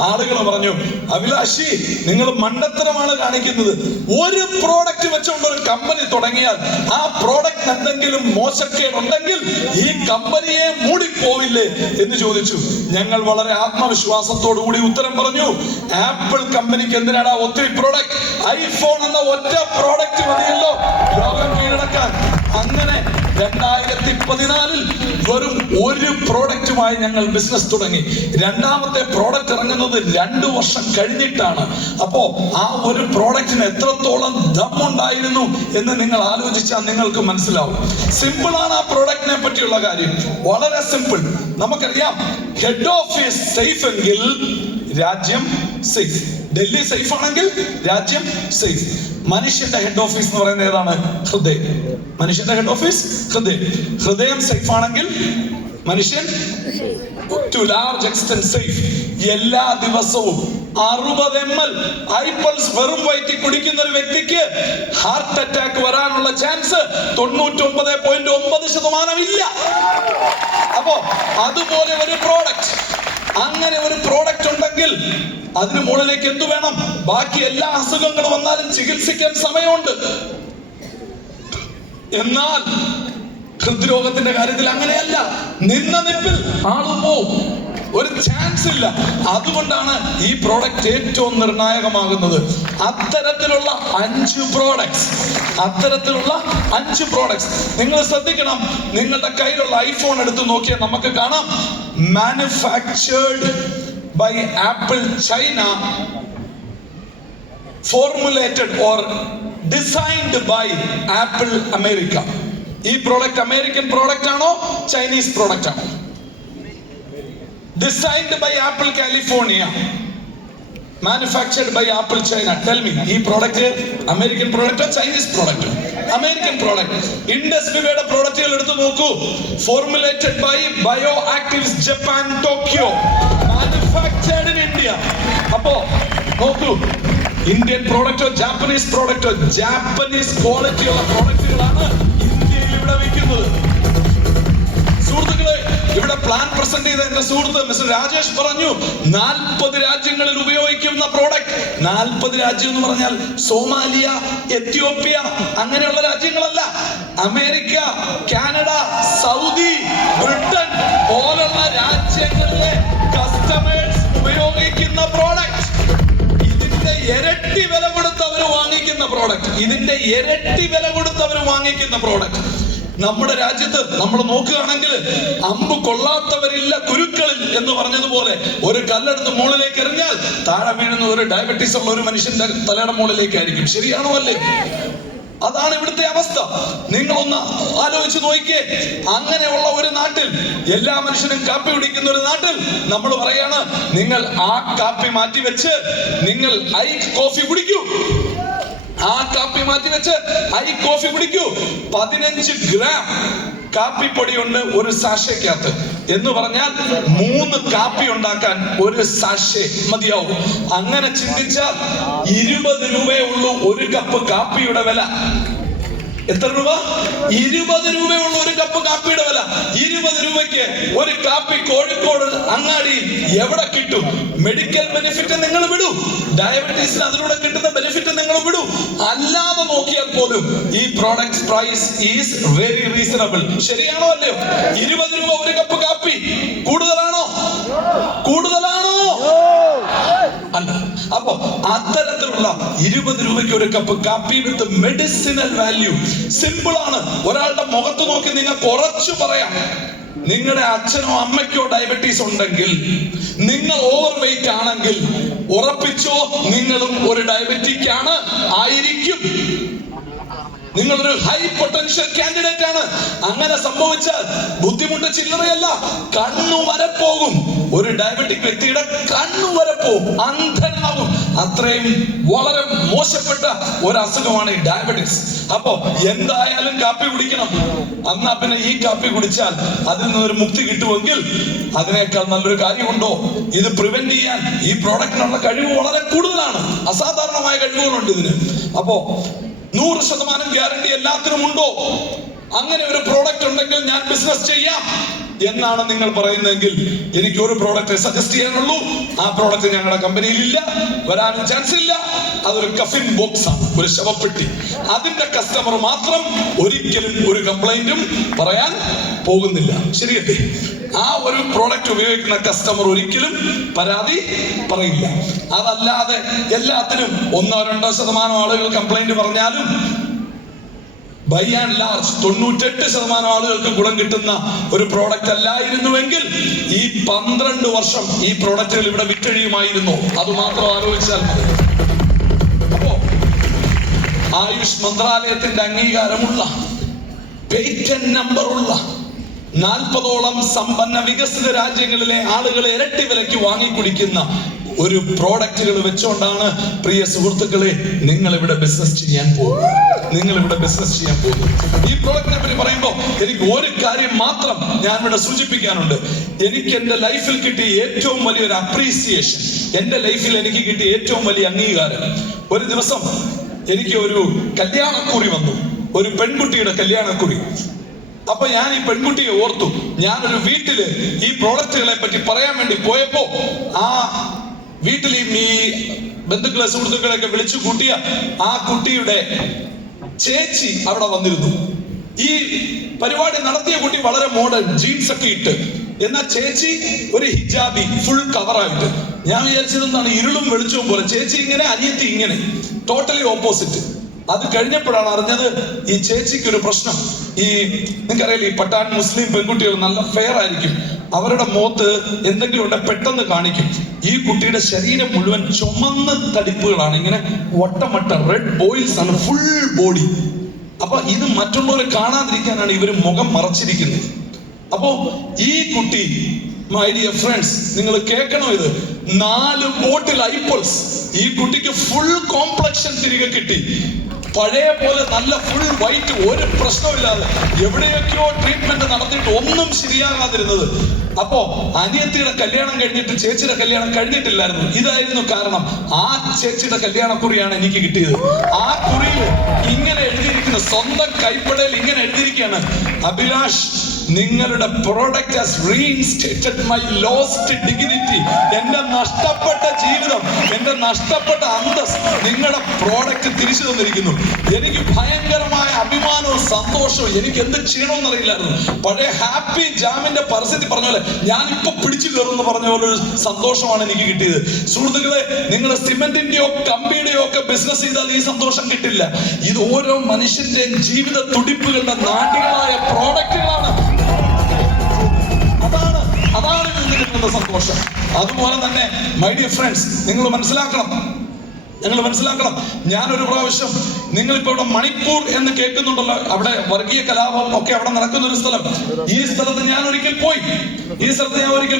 ആളുകൾ പറഞ്ഞു, അഭിലാഷി നിങ്ങൾ മണ്ടത്തരമാണ് കാണിക്കുന്നത്. ഒരു പ്രോഡക്റ്റ് വെച്ചുകൊണ്ട് ഒരു കമ്പനി തുടങ്ങിയാൽ ആ പ്രോഡക്റ്റ് എന്തെങ്കിലും മോശക്കേടുണ്ടെങ്കിൽ ഈ കമ്പനിയെ മൂടിപ്പോവില്ലേ എന്ന് ചോദിച്ചു. ഞങ്ങൾ വളരെ ആത്മവിശ്വാസത്തോടു കൂടി ഉത്തരം പറഞ്ഞു, ആപ്പിൾ കമ്പനിക്ക് എന്തിനാണ് ഒത്തിരി പ്രോഡക്റ്റ്? ഐഫോൺ എന്ന ഒറ്റ പ്രോഡക്റ്റ് മതിയല്ലോ ലോകം കീഴടക്കാൻ. അങ്ങനെ 2014 വെറും ഒരു പ്രോഡക്റ്റുമായി ഞങ്ങൾ ബിസിനസ് തുടങ്ങി. രണ്ടാമത്തെ പ്രോഡക്റ്റ് ഇറങ്ങുന്നത് 2 വർഷം കഴിഞ്ഞിട്ടാണ്. അപ്പോ ആ ഒരു പ്രോഡക്റ്റിന് എത്രത്തോളം ദമ്മുണ്ടായിരുന്നു എന്ന് നിങ്ങൾ ആലോചിച്ചാൽ നിങ്ങൾക്ക് മനസ്സിലാവും. സിമ്പിൾ ആണ് ആ പ്രോഡക്റ്റിനെ പറ്റിയുള്ള കാര്യം, വളരെ സിമ്പിൾ. നമുക്കറിയാം, ഹെഡ് ഓഫീസ് സേഫ് എങ്കിൽ രാജ്യം സേഫ്. ഡൽഹി സേഫ് ആണെങ്കിൽ രാജ്യം സേഫ്. മനുഷ്യന്റെ ഹെഡ് ഓഫീസ് എന്ന് പറയുന്നത് ഏതാണ്? ഹൃദയം. മനുഷ്യന്റെ ഹെഡ് ഓഫീസ് ഹൃദയം. ഹൃദയം സേഫ് ആണെങ്കിൽ മനുഷ്യൻ ടു ലാർജ് എക്സ്റ്റെന്റ് സേഫ്. എല്ലാ ദിവസവും 60 ml ഐപ്പൾസ് വെറും വയറ്റിൽ കുടിക്കുന്ന ഒരു വ്യക്തിക്ക് ഹാർട്ട് അറ്റാക്ക് വരാനുള്ള ചാൻസ് 99.9% ഇല്ല. അപ്പോ അതുപോലെ ഒരു പ്രോഡക്റ്റ്, അങ്ങനെ ഒരു പ്രോഡക്റ്റ് ഉണ്ടെങ്കിൽ അതിന് മുകളിലേക്ക് എന്തു വേണം? ബാക്കി എല്ലാ അസുഖങ്ങളും വന്നാലും ചികിത്സിക്കാൻ സമയമുണ്ട്. എന്നാൽ ഹൃദ്രോഗത്തിന്റെ കാര്യത്തിൽ അങ്ങനെയല്ല. നിന്ന നിപ്പിൽ ആള് പോവും, ഒരു ചാൻസ് ഇല്ല. അതുകൊണ്ടാണ് ഈ പ്രോഡക്റ്റ് ഏറ്റവും നിർണായകമാകുന്നത്. അത്തരത്തിലുള്ള 5 പ്രോഡക്ട്സ് നിങ്ങൾ ശ്രദ്ധിക്കണം. നിങ്ങളുടെ കയ്യിലുള്ള ഐഫോൺ എടുത്ത് നോക്കിയാൽ നമുക്ക് കാണാം, manufactured by Apple China, formulated or designed by Apple America. ഈ പ്രോഡക്റ്റ് അമേരിക്കൻ പ്രോഡക്റ്റ് ആണോ ചൈനീസ് പ്രോഡക്റ്റ് ആണോ? Designed by Apple California, manufactured by Apple China. Tell me, ഈ പ്രോഡക്റ്റ് അമേരിക്കൻ പ്രോഡക്റ്റോ ചൈനീസ് പ്രോഡക്റ്റോ? American product. ഇൻഡസ് വിവയുടെ പ്രോഡക്റ്റുകൾ എടുത്തു നോക്കൂ. Formulated by bio actives Japan Tokyo, manufactured in India. അപ്പോ നോക്കൂ, ഇന്ത്യൻ പ്രോഡക്റ്റോ ജാപ്പനീസ് പ്രോഡക്റ്റോ? ജാപ്പനീസ് ക്വാളിറ്റിയുള്ള പ്രോഡക്റ്റുകളാണ് ഇന്ത്യയിൽ ഇവിടെ വിൽക്കുന്നത്. സുഹൃത്തുക്കളെ, ഇവിടെ പ്ലാൻ പ്രസന്റ് ചെയ്ത എന്റെ സുഹൃത്ത് മിസ്റ്റർ രാജേഷ് പറഞ്ഞു 40 രാജ്യങ്ങളിൽ ഉപയോഗിക്കുന്ന പ്രോഡക്റ്റ്. 40 രാജ്യം എന്ന് പറഞ്ഞാൽ സോമാലിയ, എത്യോപ്യ അങ്ങനെയുള്ള രാജ്യങ്ങളല്ല. അമേരിക്ക, കാനഡ, സൗദി, ബ്രിട്ടൻ പോലുള്ള രാജ്യങ്ങളിലെ കസ്റ്റമേഴ്സ് ഉപയോഗിക്കുന്ന പ്രോഡക്റ്റ്. ഇതിന്റെ ഇരട്ടി വില കൊടുത്ത് അവർ വാങ്ങിക്കുന്ന പ്രോഡക്റ്റ്. ഇതിന്റെ ഇരട്ടി വില കൊടുത്ത് അവർ വാങ്ങിക്കുന്ന പ്രോഡക്റ്റ്. നമ്മുടെ രാജ്യത്ത് നമ്മൾ നോക്കുകയാണെങ്കിൽ അമ്പ് കൊള്ളാത്തവരില്ല കുരുക്കളിൽ എന്ന് പറഞ്ഞതുപോലെ ഒരു കല്ലെടുത്ത് മുകളിലേക്ക് എറിഞ്ഞാൽ താഴെ വീഴുന്ന ഒരു ഡയബറ്റീസ് ഉള്ള ഒരു മനുഷ്യന്റെ തലയുടെ മുകളിലേക്കായിരിക്കും. ശരിയാണോ അല്ലേ? അതാണ് ഇവിടുത്തെ അവസ്ഥ. നിങ്ങളൊന്ന് ആലോചിച്ച് നോക്കിയേ. അങ്ങനെയുള്ള ഒരു നാട്ടിൽ, എല്ലാ മനുഷ്യനും കാപ്പി കുടിക്കുന്ന ഒരു നാട്ടിൽ നമ്മൾ പറയാണ്, നിങ്ങൾ ആ കാപ്പി മാറ്റിവെച്ച് നിങ്ങൾ ഐ കോഫി കുടിക്കൂ. ആ കാപ്പി മാറ്റിവെച്ച് ഐ കോഫി കുടിക്കൂ. 15 ഗ്രാം കാപ്പിപ്പൊടിയുണ്ട് ഒരു സാഷയ്ക്കകത്ത്. എന്ന് പറഞ്ഞാൽ 3 കാപ്പി ഉണ്ടാക്കാൻ ഒരു സാഷേ മതിയാവും. അങ്ങനെ ചിന്തിച്ചാൽ 20 രൂപയേ ഉള്ളൂ ഒരു കപ്പ് കാപ്പിയുടെ വില. എത്ര രൂപ? 20 രൂപയുള്ള ഒരു കപ്പ് കാപ്പിയുടെ വില. 20 രൂപയ്ക്ക് ഒരു കാപ്പി കോഴിക്കോട് അങ്ങാടി എവിടെ കിട്ടും? മെഡിക്കൽ ബെനിഫിറ്റ് നിങ്ങൾ വിടൂ, ഡയബറ്റീസിന് അതിലൂടെ കിട്ടുന്ന ബെനിഫിറ്റ് നിങ്ങൾ വിടൂ. അല്ലാതെ നോക്കിയാൽ പോലും ഈ product price is very reasonable. ശരിയാണോ അല്ലയോ? 20 രൂപ ഒരു കപ്പ് കാപ്പി കൂടുതലാണോ? കൂടുതലാണോ? അല്ല. അപ്പൊ അത്തരത്തിലുള്ള 20 രൂപയ്ക്ക് ഒരു കപ്പ് കാപ്പി വിത്ത് മെഡിസിനൽ വാല്യൂ. സിമ്പിൾ ആണ്. ഒരാളുടെ മുഖത്ത് നോക്കി നിങ്ങൾക്ക് ഉറച്ചു പറയാം, നിങ്ങളുടെ അച്ഛനോ അമ്മയ്ക്കോ ഡയബറ്റീസ് ഉണ്ടെങ്കിൽ, നിങ്ങൾ ഓവർ വെയിറ്റ് ആണെങ്കിൽ ഉറപ്പിച്ചോ നിങ്ങളും ഒരു ഡയബറ്റിക് ആണ്, ആയിരിക്കും. നിങ്ങളൊരു ഹൈ പൊട്ടൻഷ്യൽ കാൻഡിഡേറ്റ് ആണ്. അങ്ങനെ സംഭവിച്ചാൽ ബുദ്ധിമുട്ട് ചില്ലറയല്ല, കണ്ണു വരെ പോകും. ഒരു ഡയബറ്റിക് വ്യക്തിയുടെ കണ്ണു വരെ പോകും, അന്ധനാകും. അത്രയും വളരെ മോശപ്പെട്ട ഒരു അസുഖമാണ് ഈ ഡയബറ്റിസ്. അപ്പോ എന്തായാലും കാപ്പി കുടിക്കണം. എന്നാ പിന്നെ ഈ കാപ്പി കുടിച്ചാൽ അതിൽ നിന്നൊരു മുക്തി കിട്ടുമെങ്കിൽ അതിനേക്കാൾ നല്ലൊരു കാര്യമുണ്ടോ? ഇത് പ്രിവെന്റ് ചെയ്യാൻ ഈ പ്രോഡക്റ്റിനുള്ള കഴിവ് വളരെ കൂടുതലാണ്. അസാധാരണമായ കഴിവുകളുണ്ട് ഇതിന്. അപ്പോ 100% ഗ്യാരണ്ടി എല്ലാത്തിനും ഉണ്ടോ? അങ്ങനെ ഒരു പ്രോഡക്റ്റ് ഉണ്ടെങ്കിൽ ഞാൻ ബിസിനസ് ചെയ്യാം എന്നാണ് നിങ്ങൾ പറയുന്നതെങ്കിൽ എനിക്ക് ഒരു പ്രോഡക്റ്റ് സജസ്റ്റ് ചെയ്യാനുള്ളൂ. ആ പ്രോഡക്റ്റ് ഞങ്ങളുടെ കമ്പനിയിൽ ഇല്ല, വരാനും ചാൻസ് ഇല്ല. അതൊരു കഫിൻ ബോക്സ് ആണ്, ഒരു ശവപ്പെട്ടി. അതിന്റെ കസ്റ്റമർ മാത്രം ഒരിക്കലും ഒരു കംപ്ലൈന്റും പറയാൻ പോകുന്നില്ല. ശരിയല്ലേ? ആ ഒരു പ്രോഡക്റ്റ് ഉപയോഗിക്കുന്ന കസ്റ്റമർ ഒരിക്കലും പരാതി പറയില്ല. അതല്ലാതെ എല്ലാത്തിനും 1-2% ആളുകൾ കംപ്ലൈന്റ് പറഞ്ഞാലും ബൈ ആൻഡ് ലാർജ് 98% ആളുകൾക്ക് ഗുണം കിട്ടുന്ന ഒരു പ്രോഡക്റ്റ് അല്ലായിരുന്നുവെങ്കിൽ ഈ 12 വർഷം ഈ പ്രോഡക്റ്റുകൾ ഇവിടെ വിറ്റഴിയുമായിരുന്നു. അത് മാത്രം ആലോചിച്ചാൽ മതി. അപ്പോ ആയുഷ് മന്ത്രാലയത്തിന്റെ അംഗീകാരമുള്ള, പേറ്റന്റ് നമ്പറുള്ള 40ഓളം സമ്പന്ന വികസിത രാജ്യങ്ങളിലെ ആളുകളെ ഇരട്ടി വിലയ്ക്ക് വാങ്ങിക്കുടിക്കുന്ന ഒരു പ്രോഡക്റ്റുകൾ വെച്ചുകൊണ്ടാണ് പ്രിയ സുഹൃത്തുക്കളെ നിങ്ങൾ ഇവിടെ ബിസിനസ് ചെയ്യാൻ പോകുന്നത്. ഈ പ്രോഡക്റ്റിനെ പറ്റി പറയുമ്പോൾ എനിക്ക് ഒരു കാര്യം മാത്രം ഞാൻ ഇവിടെ സൂചിപ്പിക്കാനുണ്ട്. എനിക്ക് എന്റെ ലൈഫിൽ കിട്ടിയ ഏറ്റവും വലിയൊരു അപ്രീസിയേഷൻ, എന്റെ ലൈഫിൽ എനിക്ക് കിട്ടിയ ഏറ്റവും വലിയ അംഗീകാരം, ഒരു ദിവസം എനിക്ക് ഒരു കല്യാണക്കുറി വന്നു, ഒരു പെൺകുട്ടിയുടെ കല്യാണക്കുറി. അപ്പൊ ഞാൻ ഈ പെൺകുട്ടിയെ ഓർത്തു. ഞാനൊരു വീട്ടില് ഈ പ്രോഡക്റ്റുകളെ പറ്റി പറയാൻ വേണ്ടി പോയപ്പോ ആ വീട്ടിൽ ഈ ബന്ധുക്കളെ സുഹൃത്തുക്കളെയൊക്കെ വിളിച്ചു കൂട്ടിയ ആ കുട്ടിയുടെ ചേച്ചി അവിടെ വന്നിരുന്നു. ഈ പരിപാടി നടത്തിയ കുട്ടി വളരെ മോഡേൺ ജീൻസ് ഒക്കെ ഇട്ട്, എന്നാൽ ചേച്ചി ഒരു ഹിജാബി ഫുൾ കവറായിട്ട്. ഞാൻ വിചാരിച്ചത് എന്താണ്, ഇരുളും വെളിച്ചവും പോലെ. ചേച്ചി ഇങ്ങനെ, അനിയത്തി ഇങ്ങനെ, ടോട്ടലി ഓപ്പോസിറ്റ്. അത് കഴിഞ്ഞപ്പോഴാണ് അറിഞ്ഞത് ഈ ചേച്ചിക്ക് ഒരു പ്രശ്നം. ഈ നിങ്ങൾക്കറിയില്ല, ഈ പട്ടാൻ മുസ്ലിം പെൺകുട്ടികൾ നല്ല ഫെയർ ആയിരിക്കും, അവരുടെ മുഖത്ത് എന്തെങ്കിലും ഉണ്ടെ പെട്ടെന്ന് കാണിക്കും. ഈ കുട്ടിയുടെ ശരീരം മുഴുവൻ ചുമന്ന തടിപ്പുകളാണ്, ഇങ്ങനെ വട്ടമട്ട റെഡ് ബോയിൽസ് ആണ്, ഫുൾ ബോഡി. അപ്പൊ ഇത് മറ്റുള്ളവരെ കാണാതിരിക്കാനാണ് ഇവര് മുഖം മറച്ചിരിക്കുന്നത്. അപ്പോ ഈ കുട്ടി, മൈ ഡിയർ ഫ്രണ്ട്സ്, നിങ്ങൾ കേൾക്കണോ ഇത്, 4 ബോട്ടിൽ ഐപ്പിൾസ്. ഈ കുട്ടിക്ക് ഫുൾ കോംപ്ലക്ഷൻ തിരികെ കിട്ടി, പഴയ പോലെ നല്ല ഫുൾ വൈറ്റ്, ഒരു പ്രശ്നമില്ലാതെ. എവിടെയൊക്കെയോ ട്രീറ്റ്മെന്റ് നടത്തിയിട്ട് ഒന്നും ശരിയാകാതിരുന്നത്. അപ്പോ അനിയത്തിയുടെ കല്യാണം കഴിഞ്ഞിട്ട് ചേച്ചിയുടെ കല്യാണം കഴിഞ്ഞിട്ടില്ലായിരുന്നു. ഇതായിരുന്നു കാരണം. ആ ചേച്ചിയുടെ കല്യാണക്കുറിയാണ് എനിക്ക് കിട്ടിയത്. ആ കുറിയിൽ ഇങ്ങനെ എഴുതിയിരിക്കുന്ന, സ്വന്തം കൈപ്പടയിൽ ഇങ്ങനെ എഴുതിയിരിക്കുകയാണ്, അഭിലാഷ് നിങ്ങളുടെ product has reinstated my lost dignity. എന്റെ നഷ്ടപ്പെട്ട ജീവിതം, എന്റെ നഷ്ടപ്പെട്ട അന്തസ് നിങ്ങളുടെ പ്രോഡക്റ്റ് തിരിച്ചു തന്നിരിക്കുന്നു. എനിക്ക് ഭയങ്കരമായ അഭിമാനവും സന്തോഷവും. എനിക്ക് എന്ത് ചെയ്യണമെന്ന് അറിയില്ലായിരുന്നു. പഴയ ഹാപ്പി ജാമിന്റെ പരസ്യത്തിൽ പറഞ്ഞ പോലെ ഞാൻ ഇപ്പൊ പിടിച്ചു കയറുമെന്ന് പറഞ്ഞ പോലെ ഒരു സന്തോഷമാണ് എനിക്ക് കിട്ടിയത്. സുഹൃത്തുക്കളെ, നിങ്ങൾ സിമെന്റിന്റെയോ കമ്പിയുടെയോ ഒക്കെ ബിസിനസ് ചെയ്താൽ ഈ സന്തോഷം കിട്ടില്ല. ഇത് ഓരോ മനുഷ്യന്റെയും ജീവിത തുടിപ്പുകളുടെ നാടികളായ പ്രോഡക്റ്റുകളാണ്. അതാണ് ഇതിന് കിട്ടുന്ന സന്തോഷം. അതുപോലെ തന്നെ മൈ ഡിയർ ഫ്രണ്ട്സ്, നിങ്ങൾ മനസ്സിലാക്കണം. ഞാനൊരു പ്രാവശ്യം, നിങ്ങളിപ്പോ ഇവിടെ മണിപ്പൂർ എന്ന് കേൾക്കുന്നുണ്ടല്ലോ, അവിടെ വർഗീയ കലാപം ഒക്കെ അവിടെ നടക്കുന്ന ഒരു സ്ഥലം. ഈ സ്ഥലത്ത് ഞാൻ ഒരിക്കൽ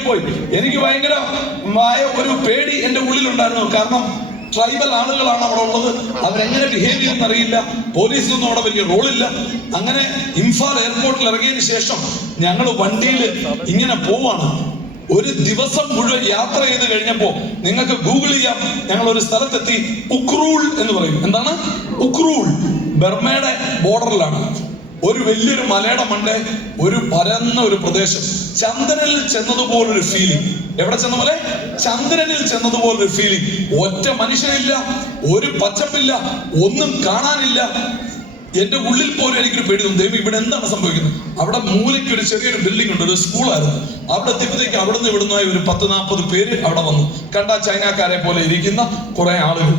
പോയി. എനിക്ക് ഭയങ്കരമായ ഒരു പേടി എന്റെ ഉള്ളിലുണ്ടായിരുന്നു. കാരണം ട്രൈബൽ ആളുകളാണ് അവിടെ ഉള്ളത്. അവരെങ്ങനെ ബിഹേവ് ചെയ്യുമെന്ന് അറിയില്ല. പോലീസിനൊന്നും അവിടെ വലിയ റോളില്ല. അങ്ങനെ ഇംഫാൽ എയർപോർട്ടിൽ ഇറങ്ങിയതിന് ശേഷം ഞങ്ങൾ വണ്ടിയിൽ ഇങ്ങനെ പോവാണ്. ഒരു ദിവസം മുഴുവൻ യാത്ര ചെയ്ത് കഴിഞ്ഞപ്പോ നിങ്ങൾക്ക് ഗൂഗിൾ ചെയ്യാം, ഞങ്ങൾ ഒരു സ്ഥലത്തെത്തി. ഉക്രൂൾ എന്ന് പറയും. എന്താണ് ഉക്രൂൾ? ബർമയുടെ ബോർഡറിലാണ്. ഒരു വലിയൊരു മലയുടെ മണ്ടേ ഒരു പരന്ന ഒരു പ്രദേശം. ചന്ദ്രനിൽ ചെന്നതുപോലൊരു ഫീലിംഗ്. എവിടെ ചെന്ന പോലെ? ചന്ദ്രനിൽ ചെന്നതുപോലൊരു ഫീലിംഗ്. ഒറ്റ മനുഷ്യനില്ല, ഒരു പച്ചപ്പില്ല, ഒന്നും കാണാനില്ല. എന്റെ ഉള്ളിൽ പോലും എനിക്കൊരു പേടി തോന്നി, ദൈവം ഇവിടെ എന്താണ് സംഭവിക്കുന്നത്? അവിടെ മൂലയ്ക്ക് ഒരു ചെറിയൊരു ബിൽഡിംഗ് ഉണ്ട്, ഒരു സ്കൂളായിരുന്നു. അവിടെ എത്തിയപ്പോഴത്തേക്ക് അവിടുന്ന് ഇവിടുന്നായി ഒരു 10-40 പേര് അവിടെ വന്നു. കണ്ട ചൈനക്കാരെ പോലെ ഇരിക്കുന്ന കുറെ ആളുകൾ.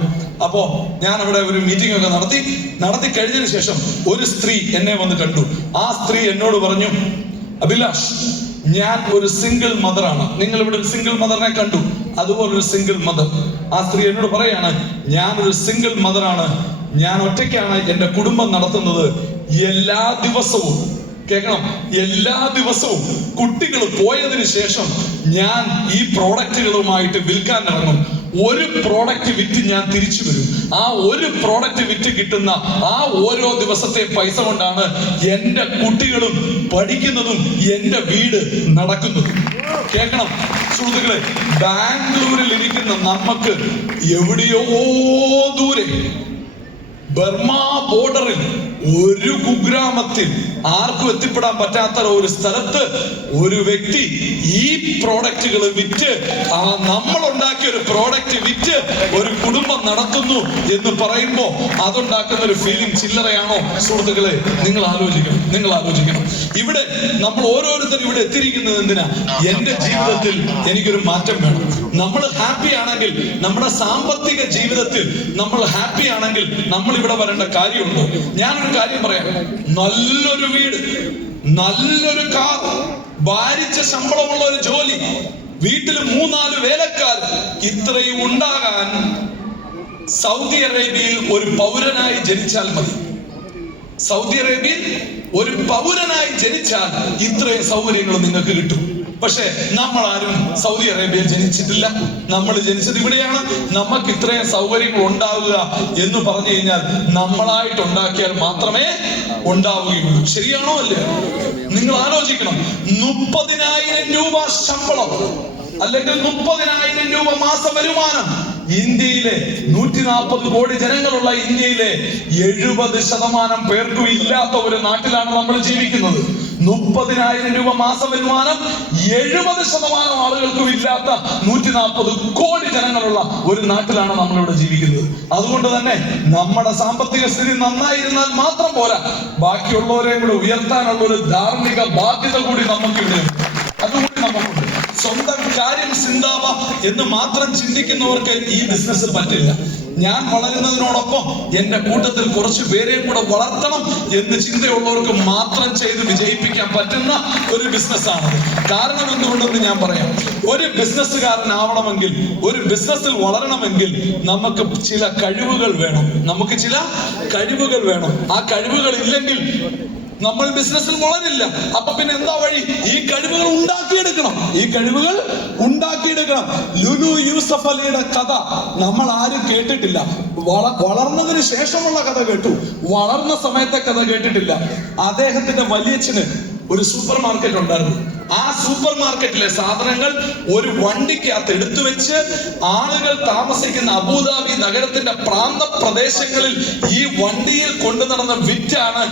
അപ്പോ ഞാൻ അവിടെ ഒരു മീറ്റിംഗ് ഒക്കെ നടത്തി കഴിഞ്ഞതിന് ശേഷം ഒരു സ്ത്രീ എന്നെ വന്ന് കണ്ടു. ആ സ്ത്രീ എന്നോട് പറഞ്ഞു, അഭിലാഷ്, ഞാൻ ഒരു സിംഗിൾ മദറാണ്. നിങ്ങൾ ഇവിടെ ഒരു സിംഗിൾ മദറിനെ കണ്ടു, അതുപോലൊരു സിംഗിൾ മദർ. ആ സ്ത്രീ എന്നോട് പറയാണ്, ഞാനൊരു സിംഗിൾ മദറാണ്. ഞാൻ ഒറ്റയ്ക്കാണ് എന്റെ കുടുംബം നടത്തുന്നത്. എല്ലാ ദിവസവും, കേൾക്കണം, എല്ലാ ദിവസവും കുട്ടികൾ പോയതിനു ശേഷം ഞാൻ ഈ പ്രോഡക്റ്റുകളുമായിട്ട് വിൽക്കാൻ ഇറങ്ങും. ഒരു പ്രോഡക്റ്റ് വിറ്റ് ഞാൻ തിരിച്ചു വരും. ആ ഒരു പ്രോഡക്റ്റ് വിറ്റ് കിട്ടുന്ന ആ ഓരോ ദിവസത്തെ പൈസ കൊണ്ടാണ് എന്റെ കുട്ടികളും പഠിക്കുന്നതും എന്റെ വീട് നടക്കുന്നതും. കേൾക്കണം സുഹൃത്തുക്കളെ, ബാംഗ്ലൂരിൽ ഇരിക്കുന്ന നമുക്ക് എവിടെയോ ദൂരെ ബർമ ബോർഡറിൽ ഒരു കുഗ്രാമത്തിൽ ആർക്കും എത്തിപ്പെടാൻ പറ്റാത്ത ഒരു സ്ഥലത്ത് ഒരു വ്യക്തി ഈ പ്രോഡക്റ്റുകൾ വിറ്റ്, ആ നമ്മൾ ഉണ്ടാക്കിയ ഒരു പ്രോഡക്റ്റ് വിറ്റ് ഒരു കുടുംബം നടത്തുന്നു എന്ന് പറയുമ്പോൾ അതുണ്ടാക്കുന്ന ഒരു ഫീലിംഗ് ചില്ലറയാണോ സുഹൃത്തുക്കളെ? നിങ്ങൾ ആലോചിക്കണം. ഇവിടെ നമ്മൾ ഓരോരുത്തരും ഇവിടെ എത്തിയിരിക്കുന്നത് എന്തിനാ? എന്റെ ജീവിതത്തിൽ എനിക്കൊരു മാറ്റം വേണം. നമ്മൾ ഹാപ്പി ആണെങ്കിൽ, നമ്മുടെ സാമ്പത്തിക ജീവിതത്തിൽ നമ്മൾ ഹാപ്പി ആണെങ്കിൽ നമ്മൾ ഇവിടെ വരേണ്ട കാര്യമുണ്ട്. ഞാനൊരു കാര്യം പറയാം. നല്ലൊരു വീട്, നല്ലൊരു കാർ, ഭാരിച്ച ശമ്പളമുള്ള ഒരു ജോലി, വീട്ടിൽ 3-4 വേലക്കാർ, ഇത്രയും ഉണ്ടാകാൻ സൗദി അറേബ്യയിൽ ഒരു പൗരനായി ജനിച്ചാൽ മതി. സൗദി അറേബ്യയിൽ ഒരു പൗരനായി ജനിച്ചാൽ ഇത്രയും സൗകര്യങ്ങൾ നിങ്ങൾക്ക് കിട്ടും. പക്ഷെ നമ്മൾ ആരും സൗദി അറേബ്യയിൽ ജനിച്ചിട്ടില്ല. നമ്മൾ ജനിച്ചത് ഇവിടെയാണ്. നമുക്ക് ഇത്രയും സൗകര്യങ്ങൾ ഉണ്ടാവുക എന്ന് പറഞ്ഞു കഴിഞ്ഞാൽ നമ്മളായിട്ട് ഉണ്ടാക്കിയാൽ മാത്രമേ ഉണ്ടാവുകയുള്ളൂ. ശരിയാണോ അല്ലേ? നിങ്ങൾ ആലോചിക്കണം. 30,000 രൂപ ശമ്പളം അല്ലെങ്കിൽ 30,000 രൂപ മാസ വരുമാനം ഇന്ത്യയിലെ 140 കോടി ജനങ്ങളുള്ള ഇന്ത്യയിലെ 70% പേർക്കും ഇല്ലാത്ത ഒരു നാട്ടിലാണ് നമ്മൾ ജീവിക്കുന്നത്. 30,000 രൂപ മാസ വരുമാനം 70% ആളുകൾക്കും ഇല്ലാത്ത 140 കോടി ജനങ്ങളുള്ള ഒരു നാട്ടിലാണ് നമ്മളിവിടെ ജീവിക്കുന്നത്. അതുകൊണ്ട് തന്നെ നമ്മുടെ സാമ്പത്തിക സ്ഥിതി നന്നായിരുന്നാൽ മാത്രം പോരാ, ബാക്കിയുള്ളവരെയും കൂടെ ഉയർത്താനുള്ള ഒരു ധാർമ്മിക ബാധ്യത കൂടി നമുക്കിവിടെ അതുകൂടി നമുക്കുണ്ട്. സ്വന്തം കാര്യം ചിന്താവ എന്ന് മാത്രം ചിന്തിക്കുന്നവർക്ക് ഈ ബിസിനസ് പറ്റില്ല. ഞാൻ വളരുന്നതിനോടൊപ്പം എന്റെ കൂട്ടത്തിൽ കുറച്ച് പേരെയും കൂടെ വളർത്തണം എന്ന് ചിന്തയുള്ളവർക്ക് മാത്രം ചെയ്ത് വിജയിപ്പിക്കാൻ പറ്റുന്ന ഒരു ബിസിനസ്സാണത്. കാരണം എന്തുകൊണ്ടെന്ന് ഞാൻ പറയാം. ഒരു ബിസിനസ്സുകാരനാവണമെങ്കിൽ, ഒരു ബിസിനസ്സിൽ വളരണമെങ്കിൽ നമുക്ക് ചില കഴിവുകൾ വേണം. ആ കഴിവുകൾ ഇല്ലെങ്കിൽ നമ്മൾ ബിസിനസ്സിൽ വളരില്ല. അപ്പൊ പിന്നെ എന്താ വഴി? ഈ കഴിവുകൾ ഉണ്ടാക്കിയെടുക്കണം. ലുലു യൂസഫ് അലിയുടെ കഥ നമ്മൾ ആരും കേട്ടിട്ടില്ല. വളർന്നതിന് ശേഷമുള്ള കഥ കേട്ടു, വളർന്ന സമയത്തെ കഥ കേട്ടിട്ടില്ല. അദ്ദേഹത്തിന്റെ വലിയച്ഛന് ഒരു സൂപ്പർ മാർക്കറ്റ് ഉണ്ടായിരുന്നു. ആ സൂപ്പർ മാർക്കറ്റിലെ സാധനങ്ങൾ ഒരു വണ്ടിക്കകത്ത് എടുത്തു വെച്ച് ആളുകൾ താമസിക്കുന്ന അബുദാബി നഗരത്തിന്റെ പ്രാന്ത പ്രദേശങ്ങളിൽ ഈ വണ്ടിയിൽ കൊണ്ടു നടന്ന വിറ്റാണ്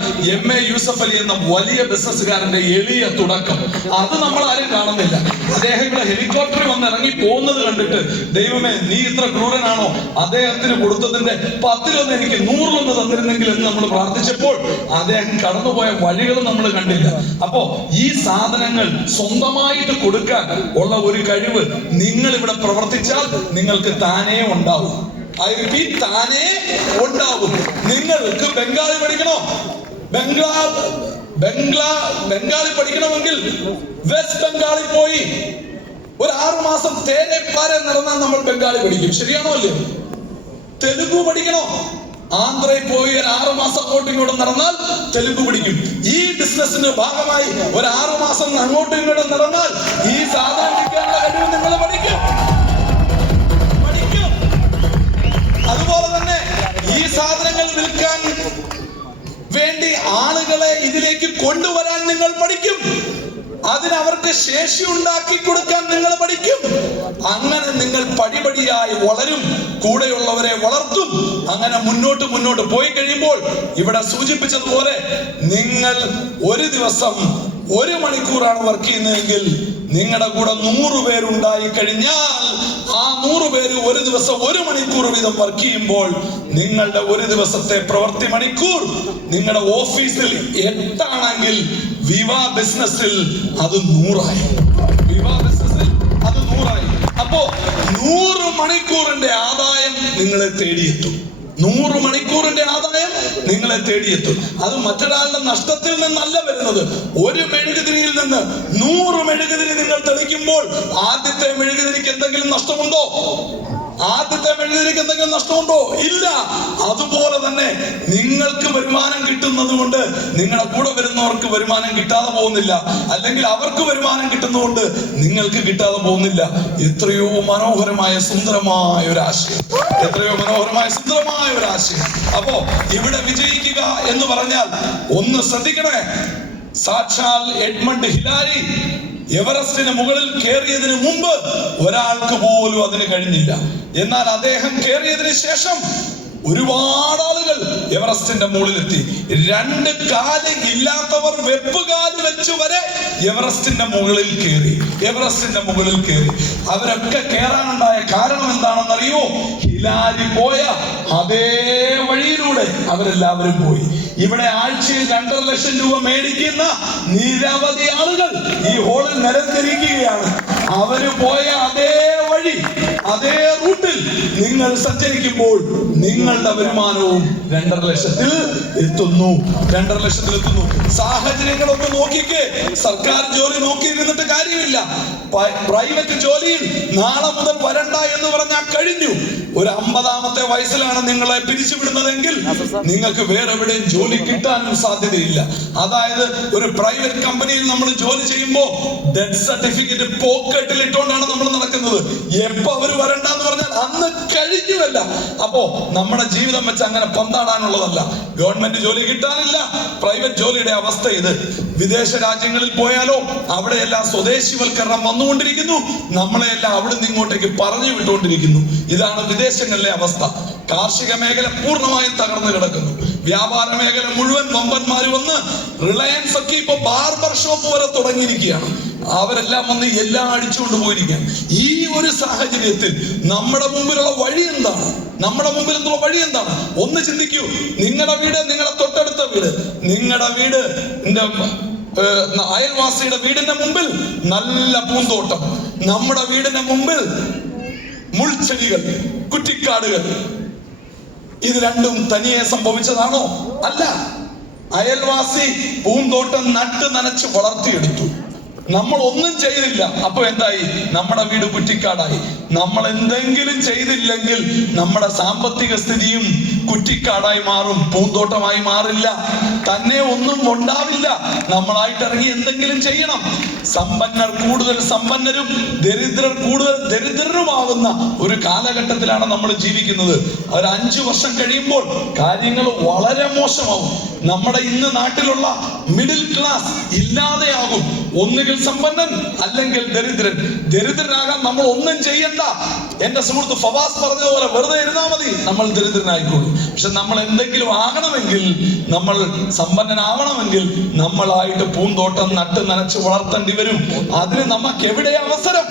MA യൂസഫ് അലി എന്ന വലിയ ബിസിനസ്സുകാരന്റെ എളിയ തുടക്കം. അത് നമ്മൾ ആരും കാണുന്നില്ല. അദ്ദേഹം ഇവിടെ ഹെലികോപ്റ്ററിൽ വന്ന് ഇറങ്ങി പോകുന്നത് കണ്ടിട്ട്, ദൈവമേ നീ ഇത്ര ക്രൂരനാണോ, അദ്ദേഹത്തിന് കൊടുത്തതിന്റെ 10 എനിക്ക് 100 തന്നിരുന്നെങ്കിൽ എന്ന് നമ്മൾ പ്രാർത്ഥിച്ചപ്പോൾ അദ്ദേഹം കടന്നുപോയ വഴികൾ നമ്മൾ കണ്ടില്ല. അപ്പോ ഈ സാധനങ്ങൾ സ്വന്തമായിട്ട് കൊടുക്കാൻ ഉള്ള ഒരു കഴിവ് നിങ്ങൾ ഇവിടെ പ്രവർത്തിച്ചാൽ നിങ്ങൾക്ക് താനേ ഉണ്ടാവും. താനേ ഉണ്ടാവും. നിങ്ങൾക്ക് ബംഗാളി പഠിക്കണോ? ബംഗാളി പഠിക്കണമെങ്കിൽ വെസ്റ്റ് ബംഗാളിൽ പോയി ഒരു 6 മാസം തേരെപ്പാര നടന്നാൽ നമ്മൾ ബംഗാളി പഠിക്കും. ശരിയാണോ അല്ലയോ? തെലുഗു പഠിക്കണോ? ആന്ധ്രയിൽ പോയി ഒരു 6 മാസം അങ്ങോട്ടും ഇങ്ങോട്ടും നടന്നാൽ തെലുഗു പഠിക്കും. ഈ ബിസിനസിന്റെ ഭാഗമായി ഒരു 6 മാസം അങ്ങോട്ടും ഇങ്ങോട്ടും നടന്നാൽ ഈ സാധനം വിൽക്കാനുള്ള കഴിവ് നിങ്ങൾ പഠിക്കും. അതുപോലെ തന്നെ ഈ സാധനങ്ങൾ വിൽക്കാൻ വേണ്ടി ആളുകളെ ഇതിലേക്ക് കൊണ്ടുവരാൻ നിങ്ങൾ പഠിക്കും. അതിനവർക്ക് ശേഷി ഉണ്ടാക്കി കൊടുക്കാൻ നിങ്ങൾ പഠിക്കും. അങ്ങനെ നിങ്ങൾ പടിപടിയായി വളരും, കൂടെയുള്ളവരെ വളർത്തും. അങ്ങനെ മുന്നോട്ട് പോയി കഴിയുമ്പോൾ ഇവിടെ സൂചിപ്പിച്ചതുപോലെ നിങ്ങൾ ഒരു ദിവസം 1 മണിക്കൂറാണ് വർക്ക് ചെയ്യുന്നതെങ്കിൽ നിങ്ങളുടെ കൂടെ 100 പേരുണ്ടായി കഴിഞ്ഞാൽ ആ 100 പേര് ഒരു ദിവസം 1 മണിക്കൂർ വീതം വർക്ക് ചെയ്യുമ്പോൾ നിങ്ങളുടെ ഒരു ദിവസത്തെ പ്രവൃത്തി മണിക്കൂർ നിങ്ങളുടെ ഓഫീസിൽ 8 ആണെങ്കിൽ വിവാ ബിസിനസ്സിൽ അത് 100ആയി. വിവാ ബിസിനസ്സിൽ അത് 100ആയി. അപ്പോ 100 മണിക്കൂറിന്റെ ആദായം നിങ്ങളെ തേടിയെത്തും. 100 മണിക്കൂറിന്റെ ആദായം നിങ്ങളെ തേടിയെത്തും. അത് മറ്റൊരാളുടെ നഷ്ടത്തിൽ നിന്നല്ല വരുന്നത്. ഒരു മെഴുകുതിരിയിൽ നിന്ന് 100 മെഴുകുതിരി നിങ്ങൾ തെളിക്കുമ്പോൾ ആദ്യത്തെ മെഴുകുതിരിക്ക് എന്തെങ്കിലും നഷ്ടമുണ്ടോ? ആദ്യത്തെ മെഴുകുതിരിക്ക് എന്തെങ്കിലും നഷ്ടമുണ്ടോ? ഇല്ല. അതുപോലെ തന്നെ നിങ്ങൾക്ക് വരുമാനം കിട്ടുന്നത് കൊണ്ട് നിങ്ങളുടെ കൂടെ വരുന്നവർക്ക് വരുമാനം കിട്ടാതെ പോകുന്നില്ല, അല്ലെങ്കിൽ അവർക്ക് വരുമാനം കിട്ടുന്നതുകൊണ്ട് നിങ്ങൾക്ക് കിട്ടാതെ പോകുന്നില്ല. എത്രയോ മനോഹരമായ സുന്ദരമായ ഒരു ആശയം, എത്രയോ മനോഹരമായ സുന്ദരമായ ഒരു ആശയം. അപ്പോ ഇവിടെ വിജയിക്കുക എന്ന് പറഞ്ഞാൽ ഒന്ന് ശ്രദ്ധിക്കണേ. സാക്ഷാൽ എഡ്മണ്ട് ഹിലാരി എവറസ്റ്റിന് മുകളിൽ കയറിയതിന് മുമ്പ് ഒരാൾക്ക് പോലും അതിന് കഴിഞ്ഞില്ല. എന്നാൽ അദ്ദേഹം കയറിയതിന് ശേഷം ഒരുപാട് ആളുകൾ എവറസ്റ്റിന്റെ മുകളിലെത്തി. 2 കാല് ഇല്ലാത്തവർ വെപ്പുകാല് വെച്ച് വരെ എവറസ്റ്റിന്റെ മുകളിൽ കയറി. എവറസ്റ്റിന്റെ മുകളിൽ കയറി. അവരൊക്കെ കയറാനുണ്ടായ കാരണം എന്താണെന്നറിയോ? ഹിലാരി പോയ അതേ വഴിയിലൂടെ അവരെല്ലാവരും പോയി. ഇവിടെ ആഴ്ചയിൽ 2.5 ലക്ഷം രൂപ മേടിക്കുന്ന നിരവധി ആളുകൾ ഈ ഹോളിൽ നിരന്നിരിക്കുകയാണ്. അവര് പോയ അതേ വഴി, അതേ റൂട്ടിൽ നിങ്ങൾ സഞ്ചരിക്കുമ്പോൾ നിങ്ങളുടെ വരുമാനവും 2.5 ലക്ഷത്തിൽ എത്തുന്നു. 2.5 ലക്ഷത്തിൽ എത്തുന്നു. സാഹചര്യങ്ങളൊക്കെ നോക്കിക്കേ. സർക്കാർ ജോലി നോക്കിയിരുന്നിട്ട് കാര്യമില്ല. പ്രൈവറ്റ് ജോലിയിൽ നാളെ മുതൽ വരണ്ട എന്ന് പറഞ്ഞാൽ കഴിഞ്ഞു. ഒരു 50-ാമത്തെ വയസ്സിലാണ് നിങ്ങളെ പിരിച്ചുവിടുന്നതെങ്കിൽ നിങ്ങൾക്ക് വേറെ എവിടെയും ജോലി കിട്ടാനും സാധ്യതയില്ല. അതായത് ഒരു പ്രൈവറ്റ് കമ്പനിയിൽ നമ്മൾ ജോലി ചെയ്യുമ്പോൾ ഡെത്ത് സർട്ടിഫിക്കറ്റ് പോക്കറ്റിൽ ഇട്ടുകൊണ്ടാണ് നമ്മൾ നടക്കുന്നത്. എപ്പോ അവര് വരണ്ട എന്ന് പറഞ്ഞാൽ അന്ന് കഴിഞ്ഞുവല്ല. അപ്പോ നമ്മുടെ ജീവിതം വെച്ച് അങ്ങനെ പന്താടാനുള്ളതല്ല. ഗവൺമെന്റ് ജോലി കിട്ടാനില്ല. പ്രൈവറ്റ് ജോലിയുടെ അവസ്ഥ ഇത്. വിദേശ രാജ്യങ്ങളിൽ പോയാലോ അവിടെയെല്ലാം സ്വദേശിവൽക്കരണം വന്നുകൊണ്ടിരിക്കുന്നു. നമ്മളെല്ലാം അവിടെ നിന്ന് ഇങ്ങോട്ടേക്ക് പറഞ്ഞു വിട്ടുകൊണ്ടിരിക്കുന്നു. ഇതാണ് വിദേശങ്ങളിലെ അവസ്ഥ. കാർഷിക മേഖല പൂർണ്ണമായും തകർന്നു കിടക്കുന്നു. വ്യാപാര മേഖല മുഴുവൻ വമ്പന്മാര് വന്ന് റിലയൻസ് ഒക്കെ ഇപ്പൊ ബാർബർ ഷോപ്പ് വരെ തുടങ്ങിയിരിക്കുകയാണ്. അവരെല്ലാം വന്ന് എല്ലാം അടിച്ചുകൊണ്ട് പോയിരിക്കുകയാണ്. ഈ ഒരു സാഹചര്യത്തിൽ നമ്മുടെ മുമ്പിലുള്ള വഴി എന്താണ്? നമ്മുടെ മുമ്പിൽ എന്നുള്ള വഴി എന്താണ്? ഒന്ന് ചിന്തിക്കൂ. നിങ്ങളുടെ വീട്, നിങ്ങളുടെ തൊട്ടടുത്ത വീട്, നിങ്ങളുടെ വീട്, അയൽവാസിയുടെ വീടിന്റെ മുമ്പിൽ നല്ല പൂന്തോട്ടം, നമ്മുടെ വീടിന്റെ മുമ്പിൽ മുൾച്ചെടികൾ, കുറ്റിക്കാടുകൾ. ഇത് രണ്ടും തനിയെ സംഭവിച്ചതാണോ? അല്ല. അയൽവാസി പൂന്തോട്ടം നട്ട് നനച്ച് വളർത്തിയെടുത്തു. നമ്മൾ ഒന്നും ചെയ്തില്ല. അപ്പൊ എന്തായി? നമ്മുടെ വീട് കുറ്റിക്കാടായി. നമ്മൾ എന്തെങ്കിലും ചെയ്തില്ലെങ്കിൽ നമ്മുടെ സാമ്പത്തിക സ്ഥിതിയും കുറ്റിക്കാടായി മാറും, പൂന്തോട്ടമായി മാറില്ല. തന്നെ ഒന്നും ഉണ്ടാവില്ല. നമ്മളായിട്ട് ഇറങ്ങി എന്തെങ്കിലും ചെയ്യണം. സമ്പന്നർ കൂടുതൽ സമ്പന്നരും ദരിദ്രർ കൂടുതൽ ദരിദ്രരുമാകുന്ന ഒരു കാലഘട്ടത്തിലാണ് നമ്മൾ ജീവിക്കുന്നത്. ഒരു 5 വർഷം കഴിയുമ്പോൾ കാര്യങ്ങൾ വളരെ മോശമാവും. നമ്മുടെ ഇന്ന് നാട്ടിലുള്ള മിഡിൽ ക്ലാസ് ഇല്ലാതെയാകും. ഒന്നുകിൽ സമ്പന്നൻ അല്ലെങ്കിൽ ദരിദ്രൻ. ദരിദ്രനാകാൻ നമ്മൾ ഒന്നും ചെയ്യണ്ട. എന്റെ സുഹൃത്ത് ഫവാസ് പറഞ്ഞതുപോലെ വെറുതെ ഇരുന്നാൽ മതി, നമ്മൾ ദരിദ്രനായിക്കോളും. പക്ഷെ നമ്മൾ എന്തെങ്കിലും ആകണമെങ്കിൽ, നമ്മൾ സമ്പന്നനാവണമെങ്കിൽ നമ്മളായിട്ട് പൂന്തോട്ടം നട്ട് നനച്ച് വളർത്തേണ്ടി വരും. അതിന് നമുക്ക് എവിടെ അവസരം?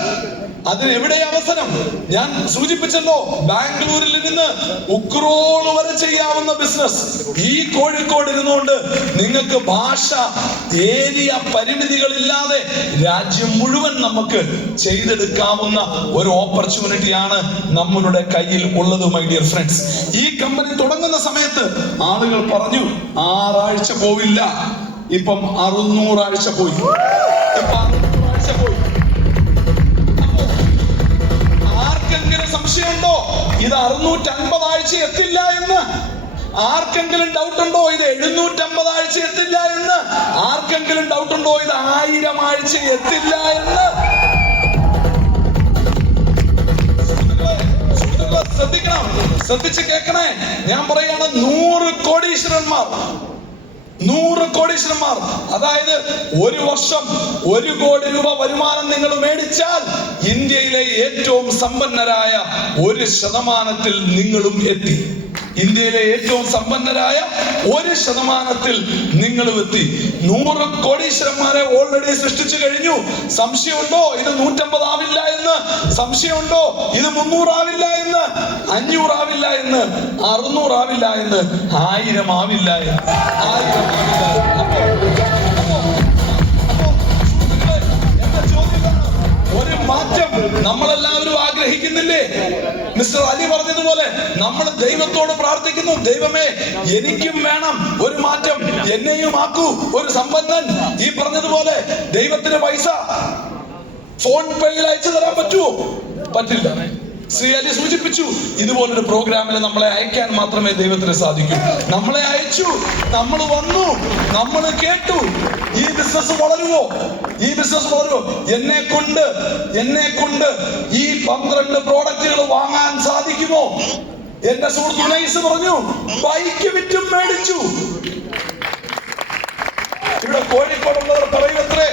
അതിനെവിടെ അവസരം? ഞാൻ സൂചിപ്പിച്ചല്ലോ, ബാംഗ്ലൂരിൽ നിന്ന് ഉക്രോൾ വരെ ചെയ്യാവുന്ന ബിസിനസ് ഈ കോഴിക്കോട് ഇരുന്നുകൊണ്ട് നിങ്ങൾക്ക് ഭാഷ ഏരിയ പരിമിതികളില്ലാതെ രാജ്യം മുഴുവൻ നമുക്ക് ചെയ്തെടുക്കാവുന്ന ഒരു ഓപ്പർച്യൂണിറ്റിയാണ് നമ്മളുടെ കയ്യിൽ ഉള്ളത്. മൈ ഡിയർ ഫ്രണ്ട്സ്, ഈ കമ്പനി തുടങ്ങുന്ന സമയത്ത് ആളുകൾ പറഞ്ഞു 6 ആഴ്ച പോവില്ല. ഇപ്പം 600 ആഴ്ച പോയി. ആർക്കെങ്കിലും സംശയമുണ്ടോ ഇത് 650 ആഴ്ച എത്തില്ല എന്ന്? ആർക്കെങ്കിലും ഡൗട്ട് ഉണ്ടോ ഇത് 750 ആഴ്ച എത്തില്ല എന്ന്? ആർക്കെങ്കിലും ഡൗട്ട് ഉണ്ടോ ഇത് 1000 ആഴ്ച എത്തില്ല എന്ന്? ശ്രദ്ധിക്കണം, ശ്രദ്ധിച്ച് കേൾക്കണേ. ഞാൻ പറയാണ് 100 കോടീശ്വരന്മാർ, 100 കോടീശ്വരന്മാർ, അതായത് ഒരു വർഷം 1 കോടി രൂപ വരുമാനം നിങ്ങൾ മേടിച്ചാൽ ഇന്ത്യയിലെ ഏറ്റവും സമ്പന്നരായ 1% നിങ്ങളും എത്തി. ഇന്ത്യയിലെ ഏറ്റവും സമ്പന്നരായ 1% നിങ്ങളും എത്തി. 100 കോടീശ്വരന്മാരെ ഓൾറെഡി സൃഷ്ടിച്ചു കഴിഞ്ഞു. സംശയമുണ്ടോ ഇത് 150 ആവില്ല എന്ന്? സംശയമുണ്ടോ ഇത് 300 ആവില്ല എന്ന്? 500 ആവില്ല എന്ന്? 600 ആവില്ല എന്ന്? 1000 ആവില്ല എന്ന്? 1000 ആവില്ല. ഒരു മാറ്റം നമ്മളെല്ലാവരും ആഗ്രഹിക്കുന്നില്ലേ? മിസ്റ്റർ അലി പറഞ്ഞതുപോലെ നമ്മൾ ദൈവത്തോട് പ്രാർത്ഥിക്കുന്നു, ദൈവമേ എനിക്കും വേണം ഒരു മാറ്റം, എന്നെയും ആക്കൂ ഒരു സമ്പന്നൻ. ഈ പറഞ്ഞതുപോലെ ദൈവത്തിന് പൈസ ഫോൺ പേയിൽ അയച്ചു തരാൻ പറ്റുമോ? പറ്റില്ല. ശ്രീ അലി സൂചിപ്പിച്ചു, ഇതുപോലൊരു പ്രോഗ്രാമിൽ നമ്മളെ അയക്കാൻ മാത്രമേ ദൈവത്തിന് സാധിക്കൂ. നമ്മളെ അയച്ചു, നമ്മൾ വന്നു, നമ്മൾ കേട്ടു. ഈ ബിസിനസ് വളരുമോ? ഈ ബിസിനസ് വളരുമോ? എന്നെ കൊണ്ട് ഈ 12 പ്രോഡക്റ്റുകൾ വാങ്ങാൻ സാധിക്കുമോ? എന്റെ സുഹൃത്ത് ഉനൈസ് പറഞ്ഞു, ബൈക്ക് വിറ്റും മേടിച്ചു. ഇവിടെ കോഴിക്കോടുള്ളവർ പറയുമത്രേ,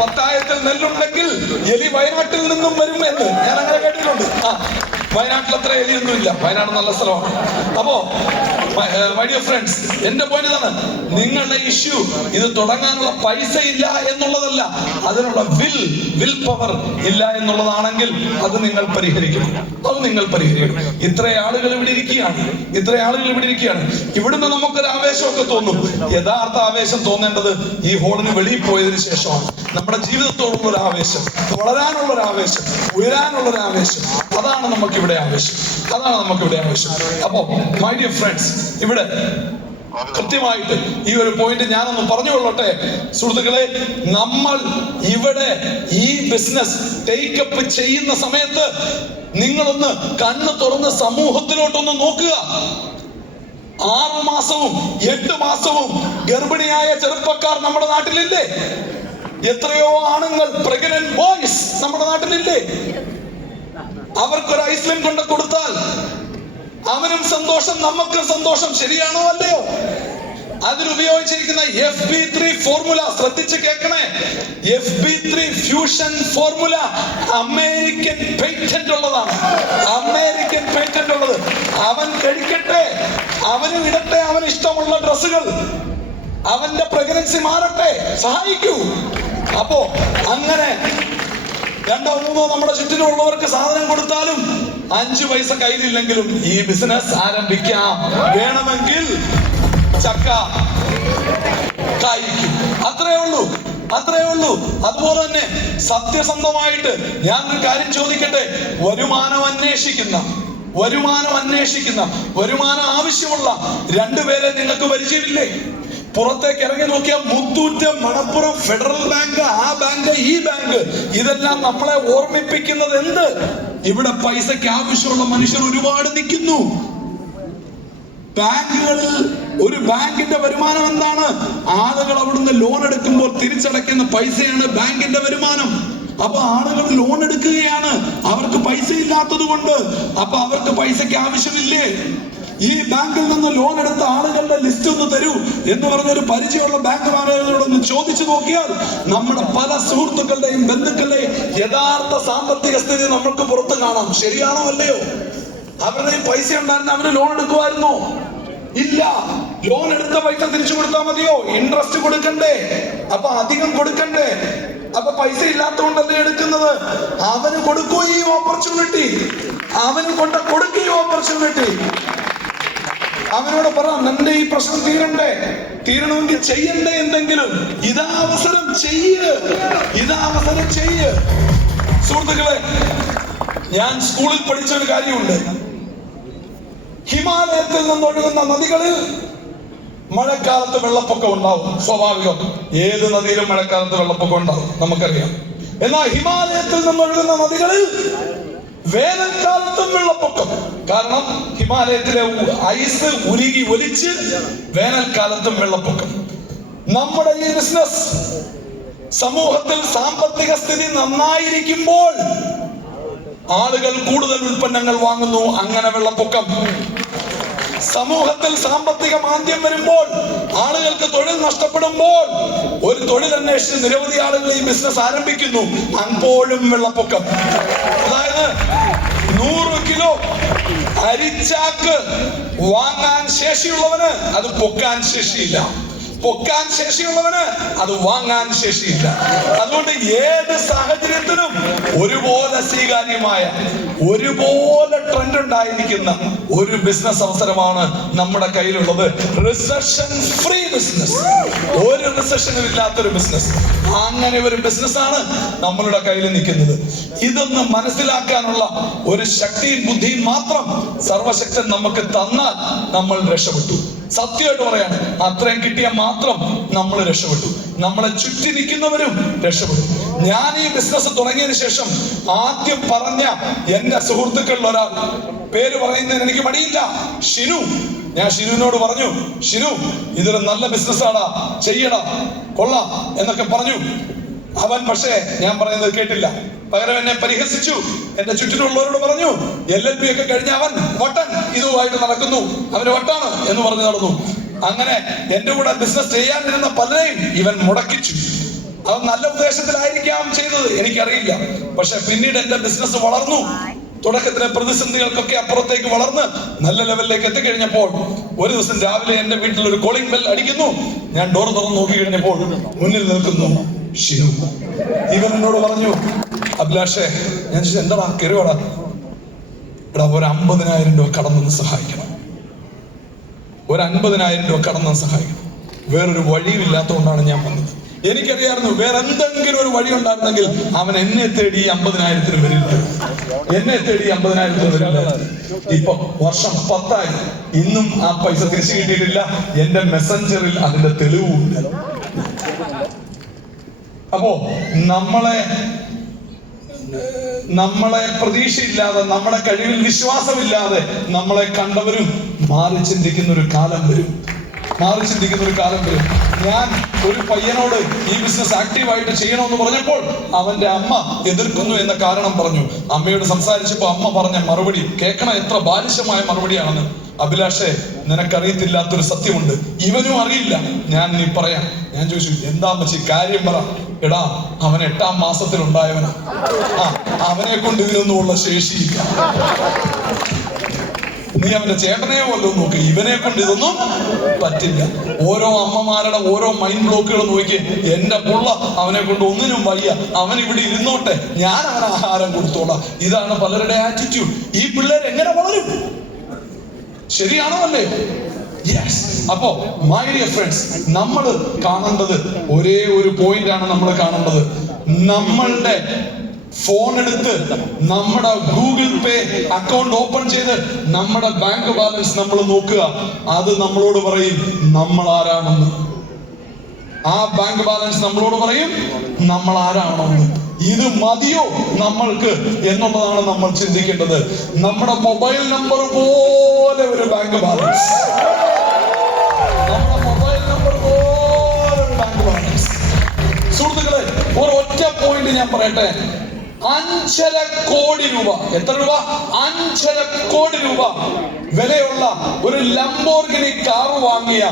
പത്തായത്തിൽ നെല്ലുണ്ടെങ്കിൽ എലി വയനാട്ടിൽ നിന്നും വരും എന്ന്. ഞാൻ അങ്ങനെ കേട്ടിട്ടുണ്ട്. വയനാട്ടിൽ അത്ര എലിയൊന്നുമില്ല, വയനാട് നല്ല സ്ഥലമാണ്. അപ്പോ മൈ ഡിയർ ഫ്രണ്ട്സ്, എന്റെ പോയിന്റ് ഇതാണ്, നിങ്ങളുടെ ഇഷ്യൂ ഇത് തുടങ്ങാനുള്ള പൈസ ഇല്ല എന്നുള്ളതല്ല, അതിനുള്ള വിൽ പവർ ഇല്ല എന്നുള്ളതാണെങ്കിൽ അത് നിങ്ങൾ പരിഹരിക്കണം. ഇത്ര ആളുകൾ ഇവിടെ ഇരിക്കുകയാണ്. ഇവിടുന്ന് നമുക്കൊരു ആവേശമൊക്കെ തോന്നും. യഥാർത്ഥ ആവേശം തോന്നേണ്ടത് ഈ ഹോളിന് വെളിയിൽ പോയതിനു ശേഷമാണ്. നമ്മുടെ ജീവിതത്തോടുള്ള ഒരു ആവേശം, വളരാനുള്ള ഒരു ആവേശം, ഉയരാനുള്ള ഒരു ആവേശം, അതാണ് നമുക്കിവിടെ ആവേശം. അപ്പോ മൈ ഡിയർ ഫ്രണ്ട്സ്, ഇവിടെ കൃത്യമായിട്ട് ഈ ഒരു പോയിന്റ് ഞാനൊന്ന് പറഞ്ഞുകൊള്ളട്ടെ സുഹൃത്തുക്കളെ. നമ്മൾ ഇവിടെ ഈ ബിസിനസ് ടേക്കപ്പ് ചെയ്യുന്ന സമയത്ത് നിങ്ങളൊന്ന് കണ്ണ് തുറന്ന് സമൂഹത്തിലോട്ടൊന്ന് നോക്കുക. 6 മാസവും 8 മാസവും ഗർഭിണിയായ ചെറുപ്പക്കാർ നമ്മുടെ നാട്ടിലില്ലേ? എത്രയോ ആണുങ്ങൾ, പ്രഗ്നന്റ് ബോയ്സ് നമ്മുടെ നാട്ടിലില്ലേ? അവർക്കൊരു ഐസ്ക്രീം കൊണ്ട് കൊടുത്താൽ അവനും സന്തോഷം, നമുക്കും സന്തോഷം. ശരിയാണോ അല്ലയോ? അതിനുപയോഗിച്ചിരിക്കുന്ന FB3 ഫോർമുല ശ്രദ്ധിച്ച് കേൾക്കണേ. FB3 fusion formula American patent ഉള്ളതാണ്. അവൻ കഴിക്കട്ടെ, അവന് ഇടട്ടെ അവന് ഇഷ്ടമുള്ള ഡ്രസ്സുകൾ, അവന്റെ പ്രഗ്നൻസി മാറട്ടെ, സഹായിക്കൂ. അപ്പോ അങ്ങനെ 2 3 നമ്മുടെ ചുറ്റിനുള്ളവർക്ക് സാധനം കൊടുത്താലും 5 പൈസ കയ്യിലില്ലെങ്കിലും ഈ ബിസിനസ് ആരംഭിക്കാം. വേണമെങ്കിൽ ചക്ക കായ്ക്കും. അത്രേ ഉള്ളൂ. അതുപോലെ തന്നെ സത്യസന്ധമായിട്ട് ഞാൻ ഒരു കാര്യം ചോദിക്കട്ടെ. വരുമാനം വരുമാനം ആവശ്യമുള്ള 2 പേരെ നിങ്ങൾക്ക് പരിചയമില്ലേ? പുറത്തേക്ക് ഇറങ്ങി നോക്കിയാൽ മുത്തൂറ്റ്, മണപ്പുറം, ഫെഡറൽ ബാങ്ക്, ആ ബാങ്ക്, ഈ ബാങ്ക്, ഇതെല്ലാം നമ്മളെ ഓർമ്മിപ്പിക്കുന്നത് എന്ത്? ഇവിടെ പൈസക്ക് ആവശ്യമുള്ള മനുഷ്യർ ഒരുപാട് നിൽക്കുന്നു. ബാങ്കുകളിൽ ഒരു ബാങ്കിന്റെ വരുമാനം എന്താണ്? ആളുകൾ അവിടുന്ന് ലോൺ എടുക്കുമ്പോൾ തിരിച്ചടയ്ക്കുന്ന പൈസയാണ് ബാങ്കിന്റെ വരുമാനം. അപ്പൊ ആളുകൾ ലോൺ എടുക്കുകയാണ്, അവർക്ക് പൈസ ഇല്ലാത്തത് കൊണ്ട്. അപ്പൊ അവർക്ക് പൈസയ്ക്ക് ആവശ്യമില്ലേ? ഈ ബാങ്കിൽ നിന്ന് ലോൺ എടുത്ത ആളുകളുടെ ലിസ്റ്റ് ഒന്ന് തരൂ എന്ന് പറഞ്ഞൊരു പരിചയമുള്ള ബാങ്ക് മാനേജറോടൊന്ന് ചോദിച്ചു നോക്കിയാൽ നമ്മുടെ പല സുഹൃത്തുക്കളുടെയും ബന്ധുക്കളുടെയും യഥാർത്ഥ സാമ്പത്തിക സ്ഥിതി നമുക്ക് പുറത്ത് കാണാം. ശരിയാണോ അല്ലയോ? അവരുടെ പൈസ ഉണ്ടായിരുന്ന അവര് ലോൺ എടുക്കുമായിരുന്നോ? ഇല്ല. ലോൺ എടുത്ത പൈസ തിരിച്ചു കൊടുത്താൽ മതിയോ? ഇൻട്രസ്റ്റ് കൊടുക്കണ്ടേ? അപ്പൊ അധികം കൊടുക്കണ്ടേ? അപ്പൊ പൈസ ഇല്ലാത്തതുകൊണ്ടല്ലേ എടുക്കുന്നത്. അവന് കൊടുക്കൂ ഈ ഓപ്പർച്യൂണിറ്റി, അവന് കൊണ്ട് കൊടുക്കൂ ഈ ഓപ്പർച്യൂണിറ്റി. അവനോട് പറ, നിന്റെ ഈ പ്രശ്നം തീരണമെങ്കിൽ ചെയ്യണ്ടേ എന്തെങ്കിലും. ഇതാ അവസരം, ചെയ്യ്. സുഹൃത്തുക്കളെ, ഞാൻ സ്കൂളിൽ പഠിച്ച ഒരു കാര്യമുണ്ട്. ഹിമാലയത്തിൽ നിന്നൊഴുകുന്ന നദികളിൽ മഴക്കാലത്ത് വെള്ളപ്പൊക്കം ഉണ്ടാവും, സ്വാഭാവികം. ഏത് നദിയിലും മഴക്കാലത്ത് വെള്ളപ്പൊക്കം ഉണ്ടാവും, നമുക്കറിയാം. എന്നാൽ ഹിമാലയത്തിൽ നിന്നൊഴുകുന്ന നദികളിൽ വേനൽക്കാലത്തും വെള്ളപ്പൊക്കം. കാരണം ഹിമാലയത്തിലെ ഐസ് ഉരുകി ഒലിച്ച് വേനൽക്കാലത്തും വെള്ളപ്പൊക്കം. നമ്മുടെ ഈ ബിസിനസ് സമൂഹത്തിൽ സാമ്പത്തിക സ്ഥിതി നന്നായിരിക്കുമ്പോൾ ആളുകൾ കൂടുതൽ ഉൽപ്പന്നങ്ങൾ വാങ്ങുന്നു, അങ്ങനെ വെള്ളപ്പൊക്കം. സമൂഹത്തിൽ സാമ്പത്തിക മാന്ദ്യം വരുമ്പോൾ, ആളുകൾക്ക് തൊഴിൽ നഷ്ടപ്പെടുമ്പോൾ, ഒരു തൊഴിൽ അന്വേഷിച്ച് നിരവധി ആളുകൾ ഈ ബിസിനസ് ആരംഭിക്കുന്നു, അപ്പോഴും വെള്ളപ്പൊക്കം. അതായത് 100 കിലോ അരിച്ചാക്ക് വാങ്ങാൻ ശേഷിയുള്ളവന് അത് പൊക്കാൻ ശേഷിയില്ല, പൊക്കാൻ ശേഷിയുള്ളവന് അത് വാങ്ങാൻ ശേഷിയില്ല. അതുകൊണ്ട് ഏത് സാഹചര്യത്തിനും ഒരുപോലെ സ്വീകാര്യമായ, ഒരുപോലെ ട്രെൻഡ് ഉണ്ടായിരിക്കുന്ന ഒരു ബിസിനസ് അവസരമാണ് നമ്മുടെ കയ്യിലുള്ളത്. റിസഷൻ ഫ്രീ ബിസിനസ്, ഒരു റിസഷനും ഇല്ലാത്തൊരു ബിസിനസ്. അങ്ങനെ ഒരു ബിസിനസ്സാണ് നമ്മളുടെ കയ്യിൽ നിൽക്കുന്നത്. ഇതൊന്ന് മനസ്സിലാക്കാനുള്ള ഒരു ശക്തിയും ബുദ്ധിയും മാത്രം സർവശക്തൻ നമുക്ക് തന്നാൽ നമ്മൾ രക്ഷപ്പെട്ടു. സത്യമായിട്ട് പറയാണ്, അത്രയും കിട്ടിയാൽ മാത്രം നമ്മൾ രക്ഷപ്പെട്ടു. നമ്മളെ ചുറ്റി നിൽക്കുന്നവരും രക്ഷപ്പെടും. ഞാൻ ഈ ബിസിനസ് തുടങ്ങിയതിന് ശേഷം ആദ്യം പറഞ്ഞ എന്റെ സുഹൃത്തുക്കളിൽ ഒരാൾ, പേര് പറയുന്നതിന് എനിക്ക് മടിയില്ല, ഷിനു. ഞാൻ ഷിനുവിനോട് പറഞ്ഞു, ഷിനു ഇതൊരു നല്ല ബിസിനസ്സാടാ, ചെയ്യടാ, കൊള്ളാം എന്നൊക്കെ പറഞ്ഞു. അവൻ പക്ഷേ ഞാൻ പറയുന്നത് കേട്ടില്ല. പകരം എന്നെ പരിഹസിച്ചു. എന്റെ ചുറ്റിലുള്ളവരോട് പറഞ്ഞു, LLB ഒക്കെ കഴിഞ്ഞ അവൻ വട്ടൻ ഇതുമായിട്ട് നടക്കുന്നു, അവന് വട്ടാണ് എന്ന് പറഞ്ഞു നടന്നു. അങ്ങനെ എന്റെ കൂടെ ബിസിനസ് ചെയ്യാനിരുന്ന പലരെയും ഇവൻ മുടക്കിച്ചു. അവൻ നല്ല ഉദ്ദേശത്തിലായിരിക്കാം ചെയ്തത്, എനിക്കറിയില്ല. പക്ഷെ പിന്നീട് എന്റെ ബിസിനസ് വളർന്നു. തുടക്കത്തിലെ പ്രതിസന്ധികൾക്കൊക്കെ അപ്പുറത്തേക്ക് വളർന്ന് നല്ല ലെവലിലേക്ക് എത്തിക്കഴിഞ്ഞപ്പോൾ ഒരു ദിവസം രാവിലെ എന്റെ വീട്ടിൽ ഒരു കോളിംഗ് ബെൽ അടിക്കുന്നു. ഞാൻ ഡോർ തുറന്ന് നോക്കി കഴിഞ്ഞപ്പോൾ മുന്നിൽ നിൽക്കുന്നു ഷിനു. ഇവൻ എന്നോട് പറഞ്ഞു, അഭിലാഷേ, ഞാൻ എന്താടാ കയറിയോടാ, എടാ ഒരു 50,000 രൂപ കടന്നു സഹായിക്കണം, ഒരു 50,000 രൂപ കടന്നു സഹായിക്കണം. വേറൊരു വഴിയും ഇല്ലാത്തതുകൊണ്ടാണ് ഞാൻ വന്നത്. എനിക്കറിയായിരുന്നു വേറെ എന്തെങ്കിലും ഒരു വഴി ഉണ്ടായിരുന്നെങ്കിൽ അവൻ എന്നെ തേടി 50,000 വരില്ല, എന്നെ തേടി 50,000 വരില്ല. ഇപ്പൊ വർഷം 10 ഇന്നും ആ പൈസ തിരിച്ചു കിട്ടിയിട്ടില്ല. എന്റെ മെസ്സഞ്ചറിൽ അതിന്റെ തെളിവുണ്ട്. അപ്പോ നമ്മളെ പ്രതീക്ഷയില്ലാതെ, നമ്മുടെ കഴിവിൽ വിശ്വാസമില്ലാതെ നമ്മളെ കണ്ടവരും മാറി ചിന്തിക്കുന്ന ഒരു കാലം വരും. ഞാൻ ഒരു പയ്യനോട് ഈ ബിസിനസ് ആക്റ്റീവായിട്ട് ചെയ്യണമെന്ന് പറഞ്ഞപ്പോൾ അവന്റെ അമ്മ എതിർക്കുന്നു എന്ന കാരണം പറഞ്ഞു. അമ്മയോട് സംസാരിച്ചപ്പോൾ അമ്മ പറഞ്ഞ മറുപടി കേൾക്കണം, എത്ര ബാലിശമായ മറുപടിയാണെന്ന്. അഭിലാഷേ, നിനക്കറിയത്തില്ലാത്തൊരു സത്യമുണ്ട്, ഇവനും അറിയില്ല, ഞാൻ നീ പറയാം. ഞാൻ ചോദിച്ചു, എന്താ അമ്മച്ചി കാര്യം പറ. എടാ, അവൻ 8ാം മാസത്തിൽ ഉണ്ടായവനാ. അവനെ കൊണ്ട് ഇതിനൊന്നുമുള്ള ശേഷിയില്ല. നീ അവന്റെ ചേട്ടനെയോ വല്ലതും നോക്ക്, ഇവനെ കൊണ്ട് ഇതൊന്നും പറ്റില്ല. ഓരോ അമ്മമാരുടെ ഓരോ മൈൻഡ് ബ്ലോക്കുകൾ നോക്കി. എന്റെ പുള്ള അവനെ കൊണ്ട് ഒന്നിനും വയ്യ, അവൻ ഇവിടെ ഇരുന്നോട്ടെ, ഞാൻ അവന് ആഹാരം കൊടുത്തോളാം. ഇതാണ് പലരുടെ ആറ്റിറ്റ്യൂഡ്. ഈ പിള്ളേർ എങ്ങനെ വളരും? ശരിയാണോ അല്ലേ? യെസ്. അപ്പോ മൈ ഡിയർ ഫ്രണ്ട്സ്, നമ്മൾ കാണേണ്ടത് ഒരേ ഒരു പോയിന്റ് ആണ്. നമ്മൾ കാണേണ്ടത് നമ്മളുടെ ഫോൺ എടുത്ത് നമ്മുടെ ഗൂഗിൾ പേ അക്കൗണ്ട് ഓപ്പൺ ചെയ്ത് നമ്മുടെ ബാങ്ക് ബാലൻസ് നമ്മൾ നോക്കുക. അത് നമ്മളോട് പറയും നമ്മൾ ആരാണെന്ന്. ആ ബാങ്ക് ബാലൻസ് നമ്മളോട് പറയും നമ്മൾ ആരാണെന്ന്. ഇത് മതിയോ നമ്മൾക്ക് എന്നുള്ളതാണ് നമ്മൾ ചിന്തിക്കേണ്ടത്. നമ്മുടെ മൊബൈൽ നമ്പർ പോലെ ഒരു ബാങ്ക് ബാലൻസ്, നമ്മുടെ മൊബൈൽ നമ്പർ പോലെ ഒരു ബാങ്ക് ബാലൻസ്. സുഹൃത്തുക്കളെ, ഒരൊറ്റ പോയിന്റ് ഞാൻ പറയട്ടെ. 5,00,00,000 കോടി രൂപ, എത്ര രൂപ? 5,00,00,000 കോടി രൂപ വിലയുള്ള ഒരു ലംബോർഗിനി കാർ വാങ്ങിയ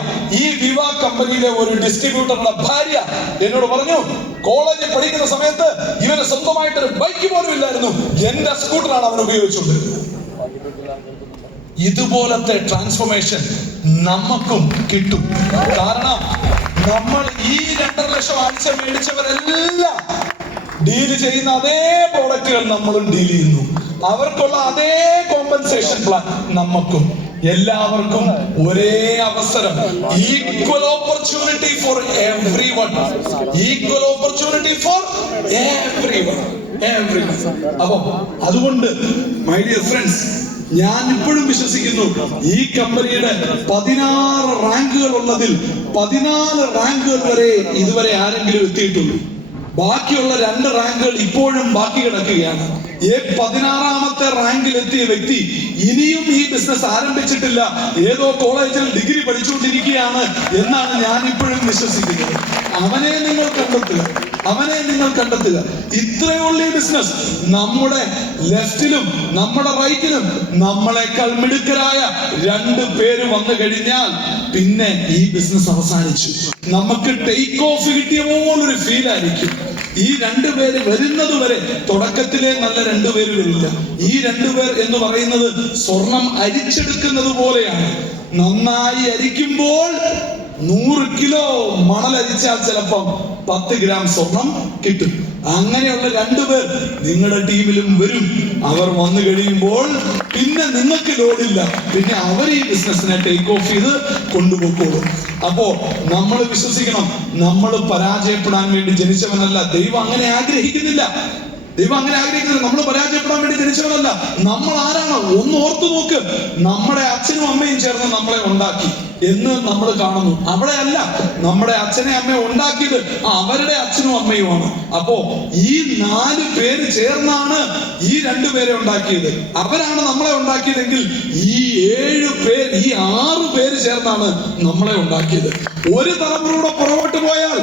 ഈ വിവ കമ്പനിയിലെ ഒരു ഡിസ്ട്രിബ്യൂട്ടറുടെ ഭാര്യ എന്നോട് പറഞ്ഞു, കോളേജിൽ പഠിക്കുന്ന സമയത്ത് ഇവന് സ്വന്തമായിട്ടൊരു ബൈക്ക് പോലും ഇല്ലായിരുന്നു, എന്റെ സ്കൂട്ടറാണ് അവൻ ഉപയോഗിച്ചുകൊണ്ടിരുന്നത്. ഇതുപോലത്തെ ട്രാൻസ്ഫോർമേഷൻ നമുക്കും കിട്ടും. കാരണം നമ്മൾ ഈ 2.5 ലക്ഷം ആഴ്ച മേടിച്ചവരെല്ലാം ഡീൽ ചെയ്യുന്ന അതേ പ്രോഡക്റ്റുകൾ നമ്മളും ഡീൽ ചെയ്യുന്നു. അവർക്കുള്ള അതേ കോമ്പൻസേഷൻ പ്ലാൻ നമുക്കും. എല്ലാവർക്കും ഒരേ അവസരം. Equal opportunity for everyone. Equal opportunity for everyone. അപ്പൊ അതുകൊണ്ട് മൈ ഡിയർ ഫ്രണ്ട്സ്, ഞാൻ ഇപ്പോഴും വിശ്വസിക്കുന്നു ഈ കമ്പനിയുടെ 16 റാങ്കുകൾ ഉള്ളതിൽ 14 റാങ്കുകൾ വരെ ഇതുവരെ ആരെങ്കിലും എത്തിയിട്ടുള്ളൂ. ബാക്കിയുള്ള 2 റാങ്കുകൾ ഇപ്പോഴും ബാക്കി കിടക്കുകയാണ്. 16ാമത്തെ റാങ്കിൽ എത്തിയ വ്യക്തി ഇനിയും ഈ ബിസിനസ് ആരംഭിച്ചിട്ടില്ല, ഏതോ കോളേജിൽ ഡിഗ്രി പഠിച്ചുകൊണ്ടിരിക്കുകയാണ് എന്നാണ് ഞാൻ ഇപ്പോഴും വിശ്വസിക്കുന്നത്. അവനെ നിങ്ങൾ കണ്ടെത്തുക, അവനെ നിങ്ങൾ കണ്ടെത്തുക. ഇത്രയുള്ള ഈ ബിസിനസ് നമ്മുടെ ലെഫ്റ്റിലും നമ്മുടെ റൈറ്റിലും നമ്മളെക്കാൾ മിടുക്കരായ 2 പേര് വന്നു കഴിഞ്ഞാൽ പിന്നെ ഈ ബിസിനസ് അവസാനിച്ചു. നമുക്ക് ടേക്ക് ഓഫ് കിട്ടിയ പോലൊരു ഫീൽ ആയിരിക്കും. ഈ 2 പേര് വരുന്നത് വരെ തുടക്കത്തിലെ നല്ല 2 പേര് വരില്ല. ഈ 2 പേർ എന്ന് പറയുന്നത് സ്വർണം അരിച്ചെടുക്കുന്നത് പോലെയാണ്. നന്നായി അരിക്കുമ്പോൾ 100 കിലോ മണൽ അരിച്ചാൽ ചിലപ്പം 10 ഗ്രാം സ്വർണം കിട്ടും. അങ്ങനെയുള്ള 2 പേർ നിങ്ങളുടെ ടീമിലും വരും. അവർ വന്നു കഴിയുമ്പോൾ പിന്നെ നിങ്ങൾക്ക് ലോഡില്ല, പിന്നെ അവർ ഈ ബിസിനസിനെ ടേക്ക് ഓഫ് ചെയ്ത് കൊണ്ടുപോയിക്കോളും. അപ്പോ നമ്മൾ വിശ്വസിക്കണം, നമ്മൾ പരാജയപ്പെടാൻ വേണ്ടി ജനിച്ചവനല്ല. ദൈവം അങ്ങനെ ആഗ്രഹിക്കുന്നില്ല. ദൈവം അങ്ങനെ ആഗ്രഹിക്കുന്നത് നമ്മൾ പരാജയപ്പെടാൻ വേണ്ടി ജനിച്ചവനല്ല. നമ്മൾ ആരാണ് ഒന്ന് ഓർത്തു നോക്ക്. നമ്മുടെ അച്ഛനും അമ്മയും ചേർന്ന് നമ്മളെ ഉണ്ടാക്കി എന്ന് നമ്മൾ കാണുന്നു. അവിടെ അല്ല, നമ്മുടെ അച്ഛനെ അമ്മയെ ഉണ്ടാക്കിയത് അവരുടെ അച്ഛനും അമ്മയുമാണ്. അപ്പോ ഈ 4 പേര് ചേർന്നാണ് ഈ 2 പേരെ ഉണ്ടാക്കിയത്. അവരാണ് നമ്മളെ ഉണ്ടാക്കിയതെങ്കിൽ ഈ 7 പേര്, ഈ 6 പേര് ചേർന്നാണ് നമ്മളെ ഉണ്ടാക്കിയത്. ഒരു തലമുറയുടെ പുറകോട്ട് പോയാൽ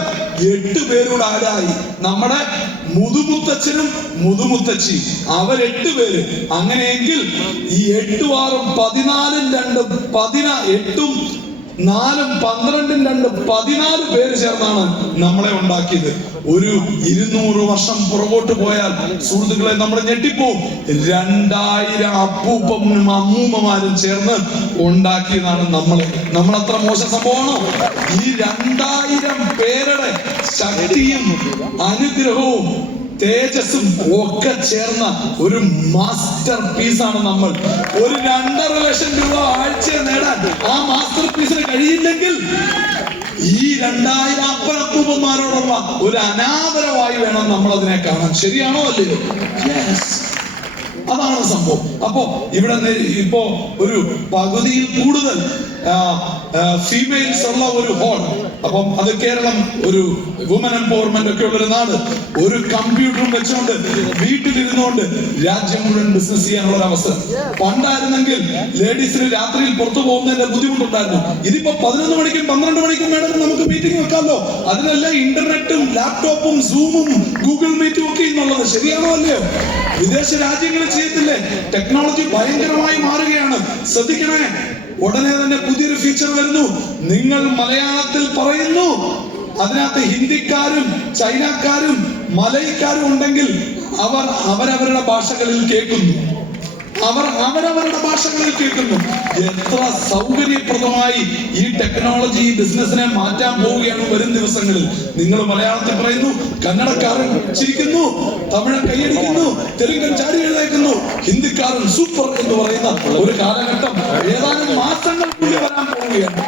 8 പേരുടെ ആരായി. നമ്മുടെ മുതുമുത്തച്ഛനും മുതുമുത്തച്ഛി, അവർ 8 പേര്. അങ്ങനെയെങ്കിൽ ഈ 8 6 14 2 8 4 12 2 14 പേര് ചേർന്നാണ് നമ്മളെ ഉണ്ടാക്കിയത്. ഒരു 200 വർഷം പുറകോട്ട് പോയാൽ സുഹൃത്തുക്കളെ നമ്മൾ ഞെട്ടിപ്പോവും. 2000 അപ്പൂപ്പനും അമ്മൂമ്മമാരും ചേർന്ന് ഉണ്ടാക്കിയതാണ് നമ്മളെ. നമ്മളത്ര മോശം സംഭവമാണോ? ഈ 2000 പേരുടെ ശക്തിയും അനുഗ്രഹവും തേജസ്സും ഒക്കെ ചേർന്ന ഒരു മാസ്റ്റർ പീസാണ് നമ്മൾ. ഒരു 2.5 ലക്ഷം രൂപ ആഴ്ച നേടാൻ ആ മാസ്റ്റർ പീസിന് കഴിയില്ലെങ്കിൽ ഈ 2000 അപ്പനപ്പൂപ്പന്മാരോടുള്ള ഒരു അനാദരവായി വേണം നമ്മൾ അതിനെ കാണാൻ. ശരിയാണോ അല്ലയോ? അതാണ് സംഭവം. അപ്പോ ഇവിടെ ഇപ്പോ ഒരു പകുതിയിൽ കൂടുതൽ ഫീമെയിൽസ് ഉള്ള ഒരു ഹോൾ. അപ്പം അത് കേരളം ഒരു വുമൻ എംപവർമെന്റ് ഒക്കെ ഉള്ളൊരു നാട്. ഒരു കമ്പ്യൂട്ടറും വെച്ചുകൊണ്ട് വീട്ടിലിരുന്നുകൊണ്ട് രാജ്യം മുഴുവൻ ബിസിനസ് ചെയ്യാനുള്ള ഒരു അവസരം. പണ്ടായിരുന്നെങ്കിൽ ലേഡീസിന് രാത്രിയിൽ പുറത്തു പോകുന്നതിന്റെ ബുദ്ധിമുട്ടുണ്ടായിരുന്നു. ഇതിപ്പോ 11 മണിക്കും 12 മണിക്കും വേണമെങ്കിൽ നമുക്ക് മീറ്റിംഗ് വെക്കാമല്ലോ. അതിനെല്ലാം ഇന്റർനെറ്റും ലാപ്ടോപ്പും സൂമും ഗൂഗിൾ മീറ്റും ഒക്കെ എന്നുള്ളത്. ശരിയാണോ അല്ലയോ? വിദേശ രാജ്യങ്ങളിൽ ചെയ്യത്തില്ലേ? ടെക്നോളജി ഭയങ്കരമായി മാറുകയാണ്. ശ്രദ്ധിക്കണേ, ഉടനെ തന്നെ പുതിയൊരു ഫീച്ചർ വരുന്നു. നിങ്ങൾ മലയാളത്തിൽ പറയുന്നു, അതിനകത്ത് ഹിന്ദിക്കാരും ചൈനക്കാരും മലയക്കാരും ഉണ്ടെങ്കിൽ അവർ അവരവരുടെ ഭാഷകളിൽ കേൾക്കുന്നു. അവരവരുടെ ഭാഷകളിൽ കേൾക്കുന്നു. എത്ര സൗകര്യപ്രദമായി ഈ ടെക്നോളജി ബിസിനസിനെ മാറ്റാൻ പോവുകയാണ് വരും ദിവസങ്ങളിൽ. നിങ്ങൾ മലയാളത്തിൽ പറയുന്നു, കന്നഡക്കാരൻ ചിരിക്കുന്നു, തമിഴൻ കൈയടിക്കുന്നു, തെലുങ്കൻ ചാടി എഴുന്നേൽക്കുന്നു, ഹിന്ദിക്കാരൻ സൂപ്പർ എന്ന് പറയുന്ന ഒരു കാലഘട്ടം ഏതാനും മാസങ്ങൾക്കുള്ളിൽ വരാൻ പോവുകയാണ്.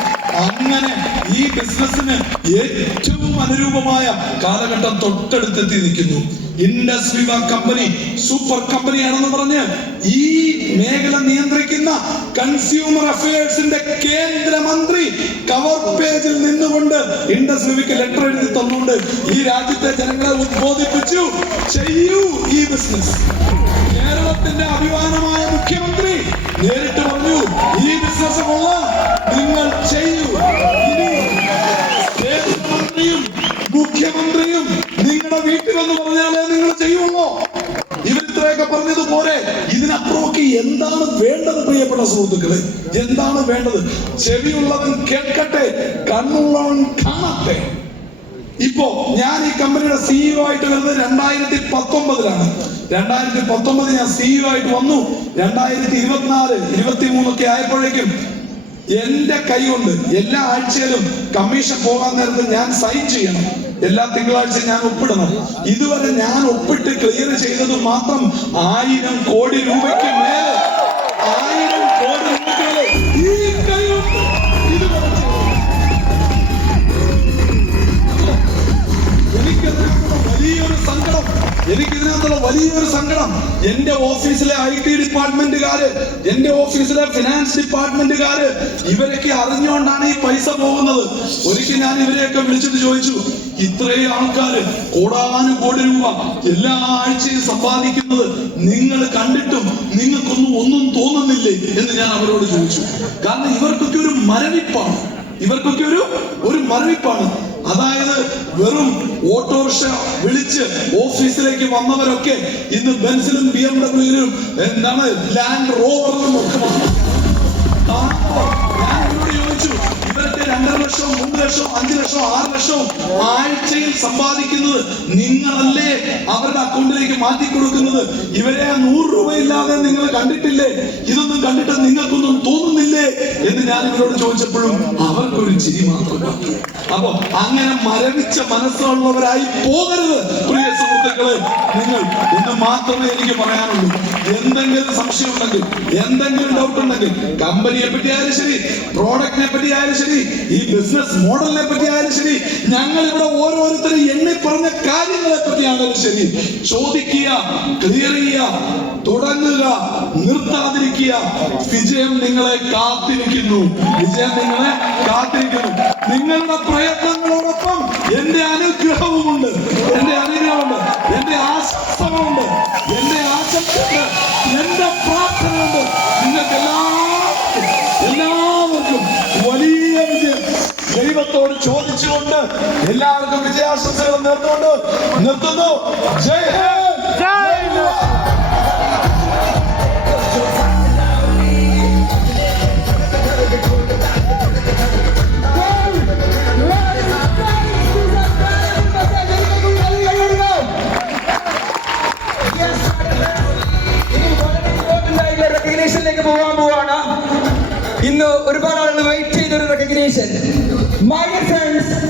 അങ്ങനെ ഈ ബിസിനസിന് ഏറ്റവും അനുരൂപമായ കാലഘട്ടം തൊട്ടടുത്തെത്തി നിൽക്കുന്നു. ഇൻഡസ് വിവ കമ്പനി സൂപ്പർ കമ്പനിയാണെന്ന് പറഞ്ഞ് ഈ മേഖല നിയന്ത്രിക്കുന്ന കൺസ്യൂമർ അഫയേഴ്സിന്റെ കേന്ദ്രമന്ത്രി കവർ പേജിൽ നിന്നുകൊണ്ട് ഇൻഡസ് വിവയ്ക്ക് ലെറ്റർ എഴുതി തന്നുകൊണ്ട് ഈ രാജ്യത്തെ ജനങ്ങളെ ഉദ്ബോധിപ്പിച്ചു, ചെയ്യൂ ഈ ബിസിനസ്. കേരളത്തിന്റെ അഭിമാനമായ മുഖ്യമന്ത്രി നേരിട്ട് പറഞ്ഞു, ഈ വിശ്വാസമുള്ള നിങ്ങൾ ചെയ്യൂ. ഇനി കേന്ദ്രമന്ത്രിയും മുഖ്യമന്ത്രിയും നിങ്ങളുടെ വീട്ടിലെന്ന് പറഞ്ഞാലേ നിങ്ങൾ ചെയ്യുള്ളൂ. ഇവരിത്രയൊക്കെ പറഞ്ഞതുപോലെ ഇതിനപ്പുറമൊക്കെ എന്താണ് വേണ്ടത് പ്രിയപ്പെട്ട സുഹൃത്തുക്കളെ? എന്താണ് വേണ്ടത്? ചെവിയുള്ളവൻ കേൾക്കട്ടെ, കണ്ണുള്ളവൻ കാണട്ടെ. ഇപ്പോ ഞാൻ ഈ കമ്പനിയുടെ സിഇഒ ആയിട്ട് വരുന്നത് 2019 2019 ഞാൻ സിഇഒ ആയിട്ട് വന്നു. 2024, 23 ഒക്കെ ആയപ്പോഴേക്കും എന്റെ കൈ കൊണ്ട് എല്ലാ ആഴ്ചയിലും കമ്മീഷൻ പോകാൻ നേരത്ത് ഞാൻ സൈൻ ചെയ്യണം. എല്ലാ തിങ്കളാഴ്ചയും ഞാൻ ഒപ്പിടണം. ഇതുവരെ ഞാൻ ഒപ്പിട്ട് ക്ലിയർ ചെയ്തത് മാത്രം 1000 കോടി രൂപയ്ക്ക് മേലെ. 1000 കോടി രൂപയ്ക്ക് മേലെ ഈ കൈ കൊണ്ട് ഇതുവരെ എനിക്കിതിനകത്തുള്ള വലിയൊരു സങ്കടം എന്റെ ഓഫീസിലെ IT ഡിപ്പാർട്ട്മെന്റുകാര്, എന്റെ ഓഫീസിലെ ഫിനാൻസ് ഡിപ്പാർട്ട്മെന്റുകാര്, ഇവരൊക്കെ അറിഞ്ഞുകൊണ്ടാണ് ഈ പൈസ പോകുന്നത്. ഒരിക്കൽ ഞാൻ ഇവരെയൊക്കെ വിളിച്ചിട്ട് ചോദിച്ചു, ഇത്രയും ആൾക്കാര് കോടാനുകോടി രൂപ എല്ലാ ആഴ്ചയും സമ്പാദിക്കുന്നത് നിങ്ങൾ കണ്ടിട്ടും ഒന്നും തോന്നുന്നില്ലേ എന്ന് ഞാൻ അവരോട് ചോദിച്ചു. കാരണം ഇവർക്കൊക്കെ ഒരു മരവിപ്പാണ്. ഒരു മരവിപ്പാണ്. അതായത് വെറും ഓട്ടോറിക്ഷ വിളിച്ച് ഓഫീസിലേക്ക് വന്നവരൊക്കെ ഇന്ന് ബെൻസിലും BMW എന്താണ് ലാൻഡ് റോവറിലും ഒക്കെ വന്നു. ഞാൻ ഇവരോട് ചോദിച്ചു, ഇവരൊക്കെ 2.5 ലക്ഷം, 3 ലക്ഷം, 5 ലക്ഷം, 6 ലക്ഷം ആഴ്ചയിൽ സമ്പാദിക്കുന്നത് നിങ്ങളല്ലേ അവരുടെ അക്കൗണ്ടിലേക്ക് മാറ്റി കൊടുക്കുന്നത്? ഇവരെ 100 രൂപയില്ലാതെ നിങ്ങൾ കണ്ടിട്ടില്ലേ? ഇതൊന്നും കണ്ടിട്ട് നിങ്ങൾക്കൊന്നും തോന്നുന്നില്ലേ എന്ന് ഞാൻ ഇവരോട് ചോദിച്ചപ്പോഴും അവർക്കൊരു ചിരി മാത്രം ബാക്കി. അപ്പൊ അങ്ങനെ മരവിച്ച മനസ്സുള്ളവരായി പോകരുത് പ്രിയ സുഹൃത്തുക്കളെ. നിങ്ങൾ ഇന്ന് മാത്രമേ എനിക്ക് പറയാനുള്ളൂ. എന്തെങ്കിലും സംശയം ഉണ്ടെങ്കിൽ, എന്തെങ്കിലും ഡൗട്ട് ഉണ്ടെങ്കിൽ, കമ്പനിയെ പറ്റി ആയാലും ശരി, പ്രോഡക്റ്റിനെ പറ്റി ആയാലും ശരി, ഈ ബിസിനസ് മോഡലിനെ പറ്റി ആയാലും ശരി, ഞങ്ങൾ ഇവിടെ ഓരോരുത്തരും എണ്ണി പറഞ്ഞ കാര്യങ്ങളെ പറ്റിയാണെങ്കിലും ശരി, ചോദിക്കുക, ക്ലിയർ ചെയ്യുക, തുടങ്ങുക, നിർത്താതിരിക്കുക. വിജയം നിങ്ങളെ കാത്തിരിക്കുന്നു. നിങ്ങളുടെ പ്രയത്നങ്ങളോടൊപ്പം എന്റെ അനുഗ്രഹവുമുണ്ട്, എന്റെ ആശംസകളുണ്ട്, എന്റെ ആശംസയുണ്ട്, എന്റെ പ്രാർത്ഥനയുണ്ട്. നിങ്ങൾക്ക് എല്ലാവർക്കും വലിയ വിജയം ദൈവത്തോട് ചോദിച്ചുകൊണ്ട് എല്ലാവർക്കും വിജയാശംസകൾ നേർന്നുകൊണ്ട് നിർത്തുന്നു. ജയ്